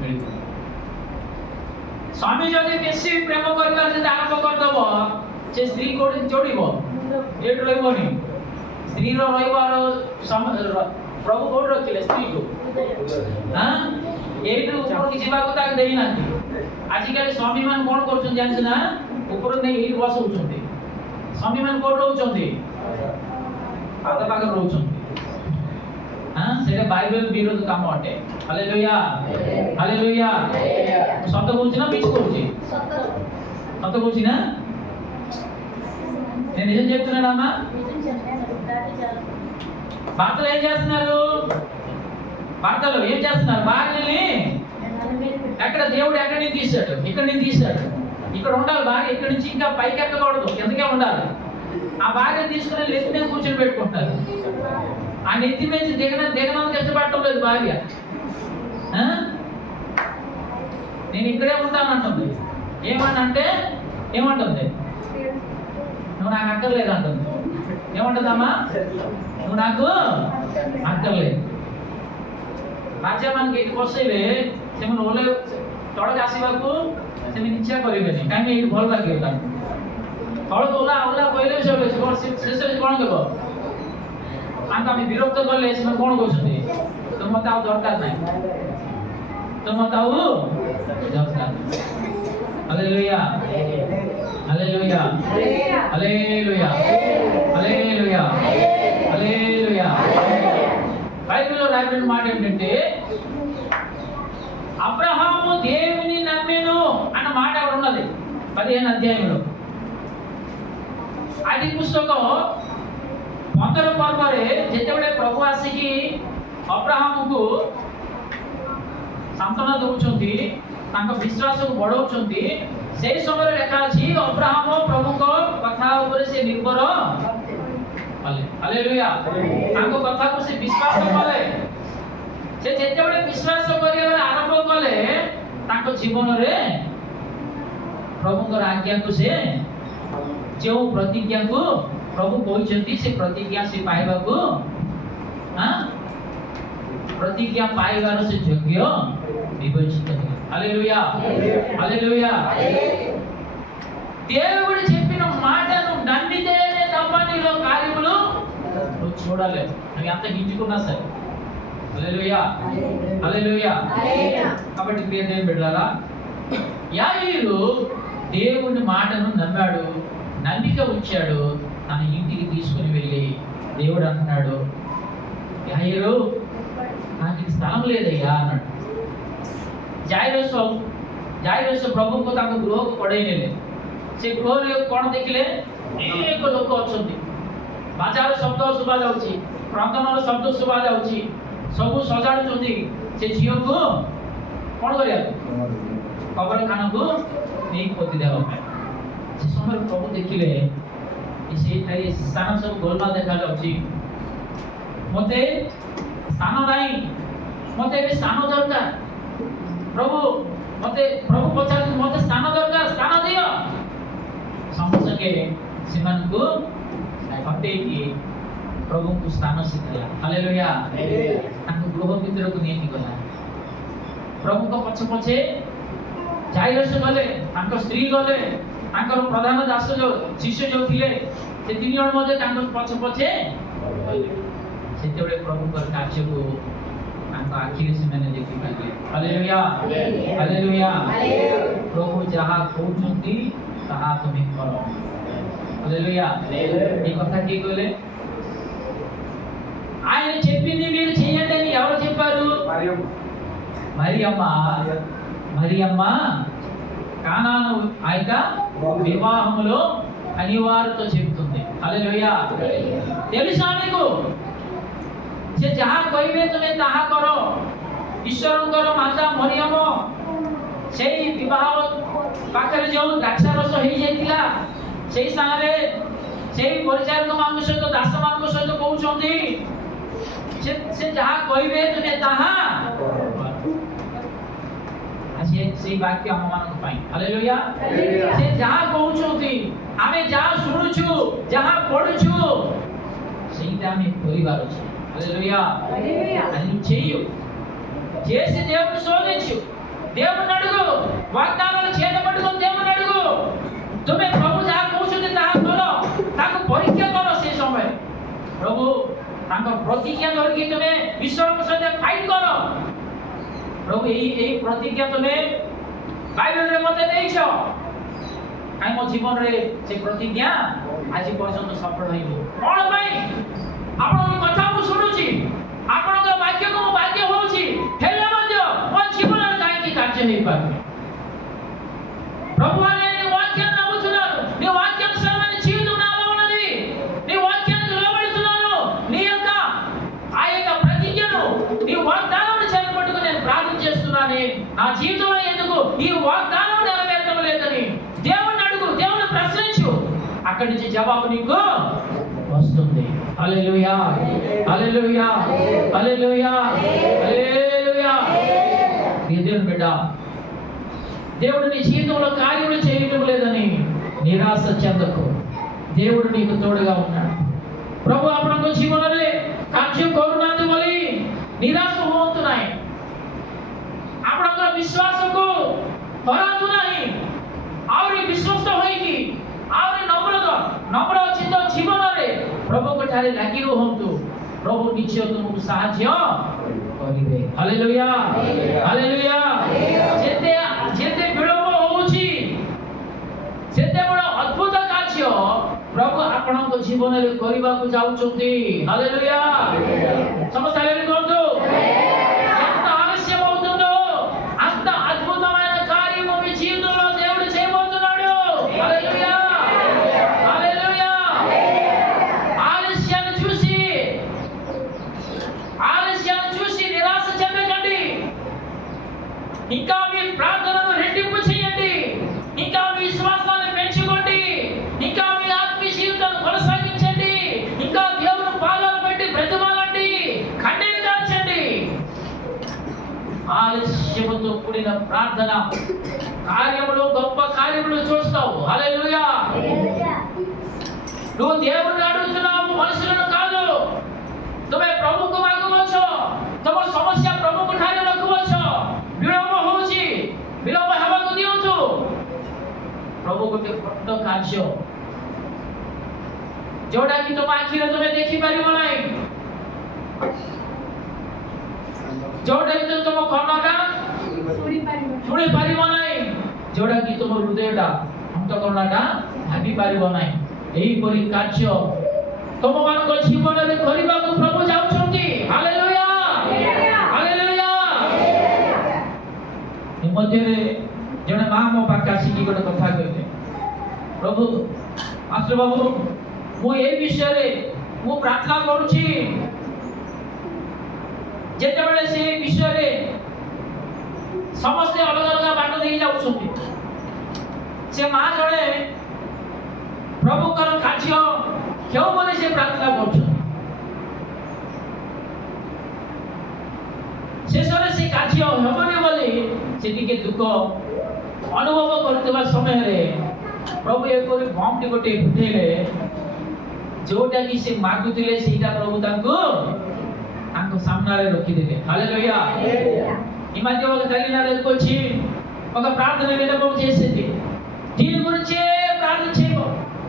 ମିଳିବ। ସ୍ୱାମୀ ଯଦି ବେଶୀ ପ୍ରେମ କରିବାର ଯଦି ଆରମ୍ଭ କରିଦେବ, ସେ ସ୍ତ୍ରୀ କୋଉଠି ଯୋଡ଼ିବ? ଏଠି ରହିବନି। ସ୍ତ୍ରୀର ରହିବାର ପ୍ରଭୁ କୋଉଠି ରଖିଲେ? ସ୍ତ୍ରୀକୁ ଏଇଠୁ ଉପରକୁ ଯିବାକୁ ତାକୁ ଦେଇନାହାନ୍ତି। ଆଜିକାଲି ସ୍ୱାମୀ ମାନେ କଣ କରୁଛନ୍ତି ଜାଣିଛୁ ନା? ଉପରକୁ ନେଇ ଏଇଠି ବସଉଛନ୍ତି। ସ୍ୱାମୀ ମାନେ କୋଉଠି ରହୁଛନ୍ତି? ପାଦ ପାଖରେ ରହୁଛନ୍ତି। ସେଇଟା ବାଇବେଲ ବିରୋଧ କାମ ଅଟେ। Hallelujah hallelujah. ସତ କହୁଛି ନା ମିଛ କହୁଛି? ସତ କହୁଛି ନା? నేను నిజం చెప్తున్నానమ్మా? భర్తలు ఏం చేస్తున్నారు? భార్యని ఎక్కడ దేవుడు ఎక్కడి నుంచి తీశాడు? ఇక్కడి నుంచి తీశాడు. ఇక్కడ ఉండాలి భార్య, ఇక్కడి నుంచి ఇంకా పైకి ఎక్కకూడదు, కిందకే ఉండాలి. ఆ భార్యను తీసుకుని నెత్తి మీద కూర్చొని పెట్టుకుంటారు. ఆ నెత్తి మీద దిగనందుకు ఇష్టపడటం లేదు భార్య. నేను ఇక్కడే ఉంటానంటుంది. ఏమంటుంది? నువ్వు నాకు అక్కర్లేదు అంటుంది. ఏమంటుందమ్మా? నువ్వు నాకు అక్కర్లేదు। ରାଜା ମାନେ ଏଇଠି ବସେଇବେ, ସେମାନେ ଓଲେ ତଳକୁ ଆସିବାକୁ ସେମାନେ ଇଚ୍ଛା କରିବେନି, କାହିଁକି ଏଇଠି ଭଲ ଲାଗିବ ତାଙ୍କୁ। ତଳକୁ ଓଲା କହିଲେ ଶେଷରେ କ'ଣ ହେବ? ତାଙ୍କୁ ଆମେ ବିରକ୍ତ କଲେ ସେମାନେ କ'ଣ କହୁଛନ୍ତି? ତ ମତେ ଆଉ ଦରକାର ନାହିଁ, ତ ମତେ ଆଉ ଦରକାର ନାହିଁ। Hallelujah hallelujah hallelujah hallelujah hallelujah. బైబిల్లో రాయబడిన మాట ఏంటంటే, అబ్రహాము దేవుని నమ్మెను అన్న మాట అక్కడ ఉన్నది 15వ అధ్యాయంలో। ଆଦି ପୁସ୍ତକ 15 ପର୍ବରେ ଯେତେବେଳେ ପ୍ରଭୁ ଆସିକି ଅବ୍ରାହମକୁ ସାନ୍ତ୍ୱନା ଦେଉଛନ୍ତି, ତାଙ୍କ ବିଶ୍ୱାସକୁ ବଢ଼ାଉଛନ୍ତି, ସେହି ସମୟରେ ଲେଖା ଅଛି ଅବ୍ରାହମ ପ୍ରଭୁଙ୍କ କଥା ଉପରେ ସେ ନିର୍ଭର କଲେ। ହାଲେଲୁୟା। ତାଙ୍କ କଥାକୁ ସେ ବିଶ୍ୱାସ କଲେ। ସେ ଯେତେବେଳେ ବିଶ୍ୱାସ କରିବା ଆରମ୍ଭ କଲେ, ତାଙ୍କ ଜୀବନରେ ପ୍ରଭୁଙ୍କର ଆଜ୍ଞାକୁ ସେ, ଯେଉଁ ପ୍ରତିଜ୍ଞାକୁ ପ୍ରଭୁ କହିଛନ୍ତି, ସେ ପ୍ରତିଜ୍ଞା ସେ ପାଇବାକୁ, ପ୍ରତିଜ୍ଞା ପାଇବାର ସେ ଯୋଗ୍ୟ ବିବେଚିତ ହେଲେ। Hallelujah hallelujah. దేవుడు చెప్పిన మాటను నమ్మితేనే తప్ప నీలో కార్యములు నువ్వు చూడలేవు. నువ్వు ఎంత గింజుకున్నా సరే. హల్లెలూయా, హల్లెలూయా. కాబట్టి ప్రియ దేవుని బిడ్డలారా, యాయీరు దేవుని మాటను నమ్మాడు, నమ్మిక ఉంచాడు. తన ఇంటికి తీసుకుని వెళ్ళి దేవుడు అంటున్నాడు, యాయీరు నాకు ఈ స్థలం లేదయ్యా అన్నాడు. जायरस प्रभु को ताको गृह को पड़े नेले से गृह रे कोण देखिले एक लोक अछंती बाजार शब्द सुबा जाउची प्रार्थनार शब्द सुबा जाउची सब सजाडुचंती से झियो को कोण करिया कबर खाना को नहीं पोती देवा से समय प्रभु देखिले इसे थाई स्थान सब गोलमाल देखा जाउची मते स्थान नाही मते ए स्थान दरकार प्रभु मते प्रभु पचार मते स्थान दरकार स्थान दियो समझके सिमन को फटे की प्रभु को स्थान सिखला हालेलुया ताको गृह भीतर को नेति गला प्रभु को पछ पछे जाइरस गले ताको स्त्री गले ताको प्रधान दास जो शिष्य जो थिले से तीन जण मध्ये ताको पछ पछे सेतेबे प्रभु कर कार्य को ताको आखिर से मैंने देखि पाले हालेलुया हालेलुया प्रभु जहा कहउछंती ताहा तुम करो हालेलुया ఈ কথা কি কইলে ఆయన చెప్పింది మీరు చేయండి అని ఎవరు చెప్పారు మరియమ్మ కానాను ఆయక వివాహములో అనివార్యతో చెప్తుంది హల్లెలూయా తెలుసా మీకు से जहाँ कहबे तुमे ताहा करो ईश्वरंकर माता मरियम सेही विवाह पाखरे जो द्राक्षारस हो जाइतिला सेही सारे सेही परिचारक मान सहित दास मान सहित कहउछंती से जहाँ कहबे तुमे ताहा आसे सेही वाक्य हम मान पाई हालेलुया से जहाँ कहउछंती आमे जहाँ सुनुछु जहाँ पढुछु सेहीटा आमे परिवार अछि हालेलुया అని చేయు చేసి దేవుని శోధించు దేవుని అడుగు వాగ్దానాలు చేతపట్టుకొని దేవుని అడుగు तुमे प्रभु जहाँ कहउछंती ताहा करो ताको परीक्षा करो से समय प्रभु ताको प्रतिज्ञा धरकी तुमे ईश्वर को सहित फाइट करो प्रभु एई प्रतिज्ञा तुमे बाइबल रे मते देइछो काई मो जीवन रे से प्रतिज्ञा आज पर्यंत सफल होइबो कोन भाई आपण कथा को सुनुची आपण के वाक्य को वाक्य होउची हेले मध्य मो जीवन रे काई की कार्य नै पाबे प्रभु ने वाक्य नमुచున్నారు నీ వాక్యం సరమైన జీవితం నాలో ఉన్నది నీ వాక్యానికి లోబడుతున్నాను నీ యొక్క ఆ యొక్క ప్రతిజ్ఞను నీ వాగ్దానాన్ని చేపట్టుకొని నేను ప్రార్థన చేస్తున్నాను నా జీవితంలో ఎందుకు ఈ వాగ్దానం నెరవేరడం లేదని దేవుని అడుగు దేవుని ప్రశ్నించు అక్కడి నుంచి జవాబు నీకు వస్తుంది హల్లెలూయా హల్లెలూయా హల్లెలూయా హల్లెలూయా దేవుని బిడ్డ దేవుడు నీ జీవితంలో కార్యములు చేయటం లేదని నిరాశ చెందకు దేవుడు నీకు తోడుగా ఉన్నాడు प्रभु आपनको जीवन रे कार्य करूनाते बोली निराश होंतु नाही आपनको विश्वास को हरातु नाही आउरी विश्वस्त होईकी आउरी नम्र चित्त जीवन रे प्रभु को ठारे लागि रहंतु प्रभु निश्चय तुमको सहाय्य करिवे हालेलुया हालेलुया जेते जेते विलंब होउची सेते बड़ अद्भुत कार्य प्रभु आपनको जीवन रे करबा को जाउछंती हालेलुया समस्त हालेलुया करदो ఎంత ఆలస్యం అవుతుందో అంత అద్భుతమైన కార్యము మీ జీవితంలో దేవుడు చేయబోతున్నాడు హల్లెలూయా హల్లెలూయా ఆలస్యాన్ని చూసి నిరాశ చెందకండి ఇంకా మీ ప్రార్థనను రెట్టింపు చేయండి ఇంకా మీ విశ్వాసాన్ని పెంచుకోండి ఇంకా మీ ఆత్మీయ జీవితాన్ని కొనసాగించండి ఇంకా దేవుని పాదాలు పెట్టి బ్రతిమాలండి కన్నీరు కార్చండి ఆలస్యముతో కూడిన ప్రార్థన కార్యములు గొప్ప కార్యములు చూస్తావు హల్లెలూయా నువ్వు దేవుని అడుగుతున్నావు మనుషులను కాదు तुम्हें प्रभु को मांगो छो तुम समस्या प्रभु को ठारे रखो छो विलंब होउची विलंब हेबा को दियो तो प्रभु ଗୋଟେ ବଡ଼ କାର୍ଯ୍ୟ ଯୋଉଟା କି ତମ ଆଖିରେ ତମେ ଦେଖିପାରିବ ନାହିଁ, ଯୋଉଟା କି ତମ କର୍ଣ୍ଣଟା ଶୁଣି ପାରିବ ନାହିଁ, ଯୋଉଟା କି ତମ ହୃଦୟଟା ଅନ୍ତଃକରଣଟା ଭାବି ପାରିବ ନାହିଁ। ଏହିପରି କାର୍ଯ୍ୟ ତମମାନଙ୍କ ଜୀବନରେ କରିବାକୁ ପ୍ରଭୁ ଯାଉଛନ୍ତି। Hallelujah, hallelujah. ଏ ମଧ୍ୟରେ ଜଣେ ମା ମୋ ପାଖରେ ଆସିକି ଗୋଟେ କଥା କହିଲେ, ପ୍ରଭୁ ମାଷ୍ଟର ବାବୁ, ମୁଁ ଏ ବିଷୟରେ ମୁଁ ପ୍ରାର୍ଥନା କରୁଛି, ଯେତେବେଳେ ସେ ବିଷୟରେ ସମସ୍ତେ ଅଲଗା ଅଲଗା ବାଟ ଦେଇ ଯାଉଛନ୍ତି, ସେ ମା ଜଣେ ପ୍ରଭୁଙ୍କର କାର୍ଯ୍ୟ କେଉଁ ବୋଲି ସେ ପ୍ରାର୍ଥନା କରୁଛନ୍ତି। ଶେଷରେ ସେ କାର୍ଯ୍ୟ ହେବନି ବୋଲି ସେ ଟିକେ ଦୁଃଖ ଅନୁଭବ କରୁଥିବା ସମୟରେ ପ୍ରଭୁ ଏପରି ବମ୍ଟି ଗୋଟେ ଫୁଟେଇଲେ, ଯୋଉଟା କି ସେ ମାଗୁଥିଲେ ସେଇଟା ପ୍ରଭୁ ତାଙ୍କ ସାମ୍ନାରେ రొక్కిଦେలే. హల్లెలూయా. ఈ మధ్య ఒక తల్లి నా దగ్గరికి వచ్చి ఒక ప్రార్థన విన్నపం చేసింది. దీని గురించే ప్రార్థన చేయము,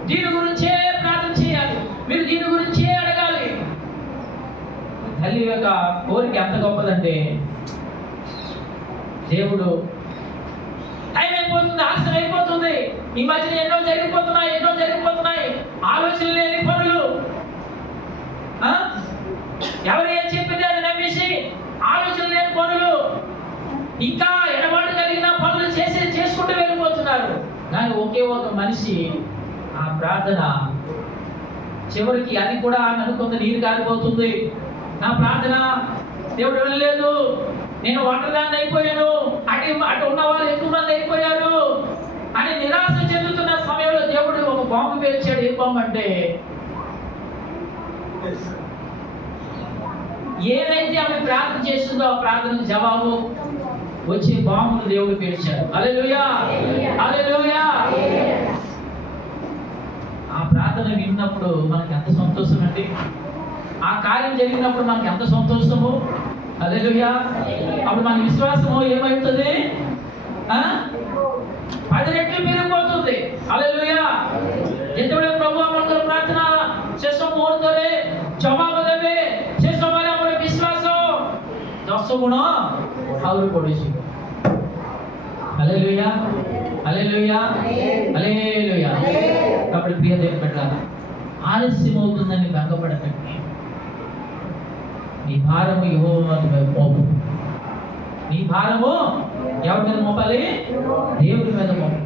దీని గురించే ప్రార్థన చేయాలి, మీరు దీని గురించే అడగాలి. తల్లి యొక్క కోరిక ఎంత గొప్పదంటే, దేవుడు టైం అయిపోతుంది, ఆలస్యం అయిపోతుంది, ఈ మధ్యన ఎన్నో జరిగిపోతున్నాయి, ఆలోచన లేని పనులు, ఎవరు ఏం చెప్పితే అది నమ్మేసి ఆలోచన లేని పనులు, ఇంకా ఎడబాటు కలిగిన పనులు చేసుకుంటూ వెళ్ళిపోతున్నారు. కానీ ఒకే ఒక మనిషి ఆ ప్రార్థన చివరికి అది కూడా అనుకుంది నీరు కారిపోతుంది. నా ప్రార్థన దేవుడు వెళ్ళలేదు, నేను ఒంటరిదాన్ని అయిపోయాను, అటు ఉన్న వాళ్ళు ఎక్కువ మంది అయిపోయారు అని నిరాశ చెందుతున్న సమయంలో దేవుడు ఒక బాంబు పేల్చాడు. ఏ బాంబు అంటే, ఏదైతే ఆమె ప్రార్థన చేస్తుందో ఆ ప్రార్థనకు జవాబు వచ్చే బాంబును దేవుడు పేల్చాడు. హల్లెలూయా, హల్లెలూయా. ఆ ప్రార్థన విన్నప్పుడు మనకి ఎంత సంతోషం అండి, ఆ కార్యం జరిగినప్పుడు మనకి ఎంత సంతోషము. హల్లెలూయా. అప్పుడు మన విశ్వాసము ఏమవుతుంది, 10 రెట్లు పెరిగిపోతుంది. హల్లెలూయా. ଯେତେବେଳେ ପ୍ରଭୁ ଆମଙ୍କର ପ୍ରାର୍ଥନା ଶେଷ ମୁହୂର୍ତ୍ତରେ ଜବାବ ଦେବେ, ସେ ସମୟରେ ଆମର ବିଶ୍ୱାସ 10 ଗୁଣ ଆହୁରି ବଢିଯିବ. హల్లెలూయా, హల్లెలూయా, హల్లెలూయా. కాబట్టి ప్రియ దేవుని బిడ్డలారా, ఆలస్యం అవుతుందని బెంగపడకండి. నీ భారము యెహోవా మీద మోపు. నీ భారము ఎవరి మీద మోపాలి? దేవుడి మీద మోపు.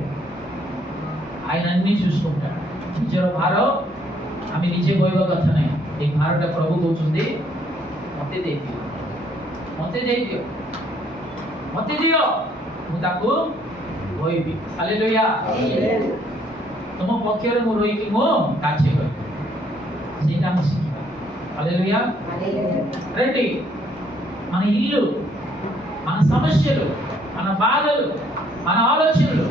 ఆయన అన్ని చూసుకుంటాడు. ନିଜର ଭାର ଆମେ ନିଜେ ବୋହିବା କଥା ନାହିଁ. এই ଭାରଟା ପ୍ରଭୁ କହୁଛନ୍ତି, ମତେ ଦେଇଦିଅ, ମତେ ଦେଇଦିଅ, ମତେ ଦିଅ, ମୁଁ ତାକୁ ବୋହିବି. ହାଲେଲୁୟା. ତୁମ ପକ୍ଷରେ ମୁଁ ରହିକି ମୁଁ କାର୍ଯ୍ୟ କରିବି. ସେଇଟା ଆମେ ଶିଖିବା. ହାଲେଲୁୟା. రండి, మన ఇల్లు, మన సమస్యలు, మన బాధలు, మన ఆలోచనలు,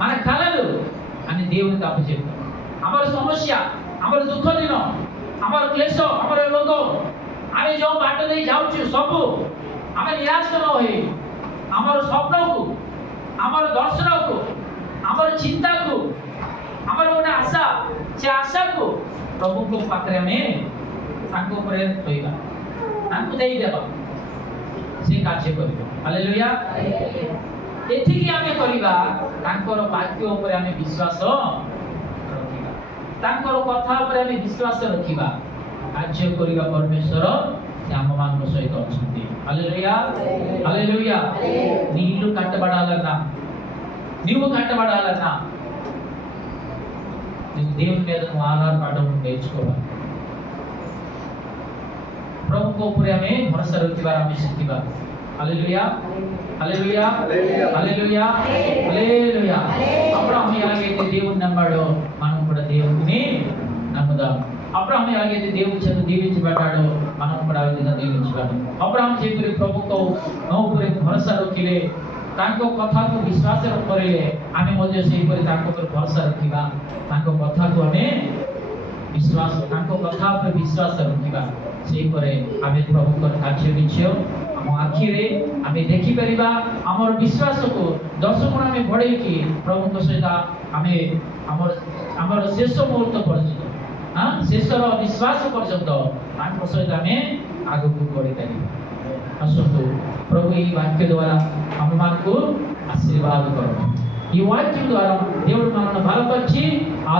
మన కళలు అని దేవునికి అప్పచెప్తాం. ଆମର ସମସ୍ୟା, ଆମର ଦୁଃଖ ଦିନ, ଆମର କ୍ଲେଶ, ଆମର ରୋଗ, ଆମେ ଯେଉଁ ବାଟ ଦେଇ ଯାଉଛୁ ସବୁ ଆମେ ନିରାଶ ନ ହୋଇ ଆମର ସ୍ୱପ୍ନକୁ, ଆମର ଦର୍ଶନକୁ, ଆମର ଚିନ୍ତାକୁ, ଆମର ଗୋଟେ ଆଶା, ସେ ଆଶାକୁ ପ୍ରଭୁଙ୍କ ପାଖରେ ଆମେ ତାଙ୍କ ଉପରେ ଥୋଇବା, ତାଙ୍କୁ ଦେଇଦେବା, ସେ କାର୍ଯ୍ୟ କରିବ. ହାଲେଲୁୟା. ଏତିକି ଆମେ କରିବା, ତାଙ୍କର ବାକ୍ୟ ଉପରେ ଆମେ ବିଶ୍ୱାସ ରଖିବା, ତାଙ୍କର କଥା ଉପରେ ଆମେ ବିଶ୍ୱାସ ରଖିବା, କାର୍ଯ୍ୟ କରିବା. ପରମେଶ୍ୱର ସେ ଆମମାନଙ୍କ ସହିତ ଅଛନ୍ତି. హల్లెలూయా, హల్లెలూయా. నీ ఇల్లు కట్టబడాలన్నా, నీవు కట్టబడాలన్నా, నీవు దేవుని మీద నువ్వు ఆధారపడడం నేర్చుకోవాలి. प्रभु को ऊपर हमें भरोसा रखिबार हमें शिखिबा. Hallelujah, hallelujah, hallelujah, hallelujah. అప్పుడు ఆమె ఎలాగైతే దేవుని నమ్మాడో మనం కూడా దేవుని నమ్ముదాం. అప్పుడు ఆమె ఎలాగైతే దేవుని చేత దీవించబడ్డాడో మనం కూడా ఆ విధంగా దీవించబడదాం. అబ్రాహం ଯେପରି ପ୍ରଭୁଙ୍କ ଉପରେ ଭରସା ରଖିଲେ, ତାଙ୍କ କଥାକୁ ବିଶ୍ୱାସ କରିଲେ, ଆମେ ମଧ୍ୟ ସେହିପରି ତାଙ୍କ ଉପରେ ଭରସା ରଖିବା, ତାଙ୍କ କଥାକୁ ଆମେ ବିଶ୍ୱାସ, ତାଙ୍କ କଥା ଉପରେ ବିଶ୍ୱାସ ରଖିବା. ସେହିପରି ଆମେ ପ୍ରଭୁଙ୍କର କାର୍ଯ୍ୟ ନିଶ୍ଚୟ ଆମ आखिरे आमे देखि परिबा हमर विश्वास को 10 गुण आमे बढ़ाई कि प्रभु को सहित आमे हमर शेष मुहूर्त पर्यंत शेष विश्वास पर्यंत आम सहित आमे आगु को बढ़ी परिबा असंतु प्रभु ये वाक्य द्वारा हम मान को आशीर्वाद करो ये वाक्य द्वारा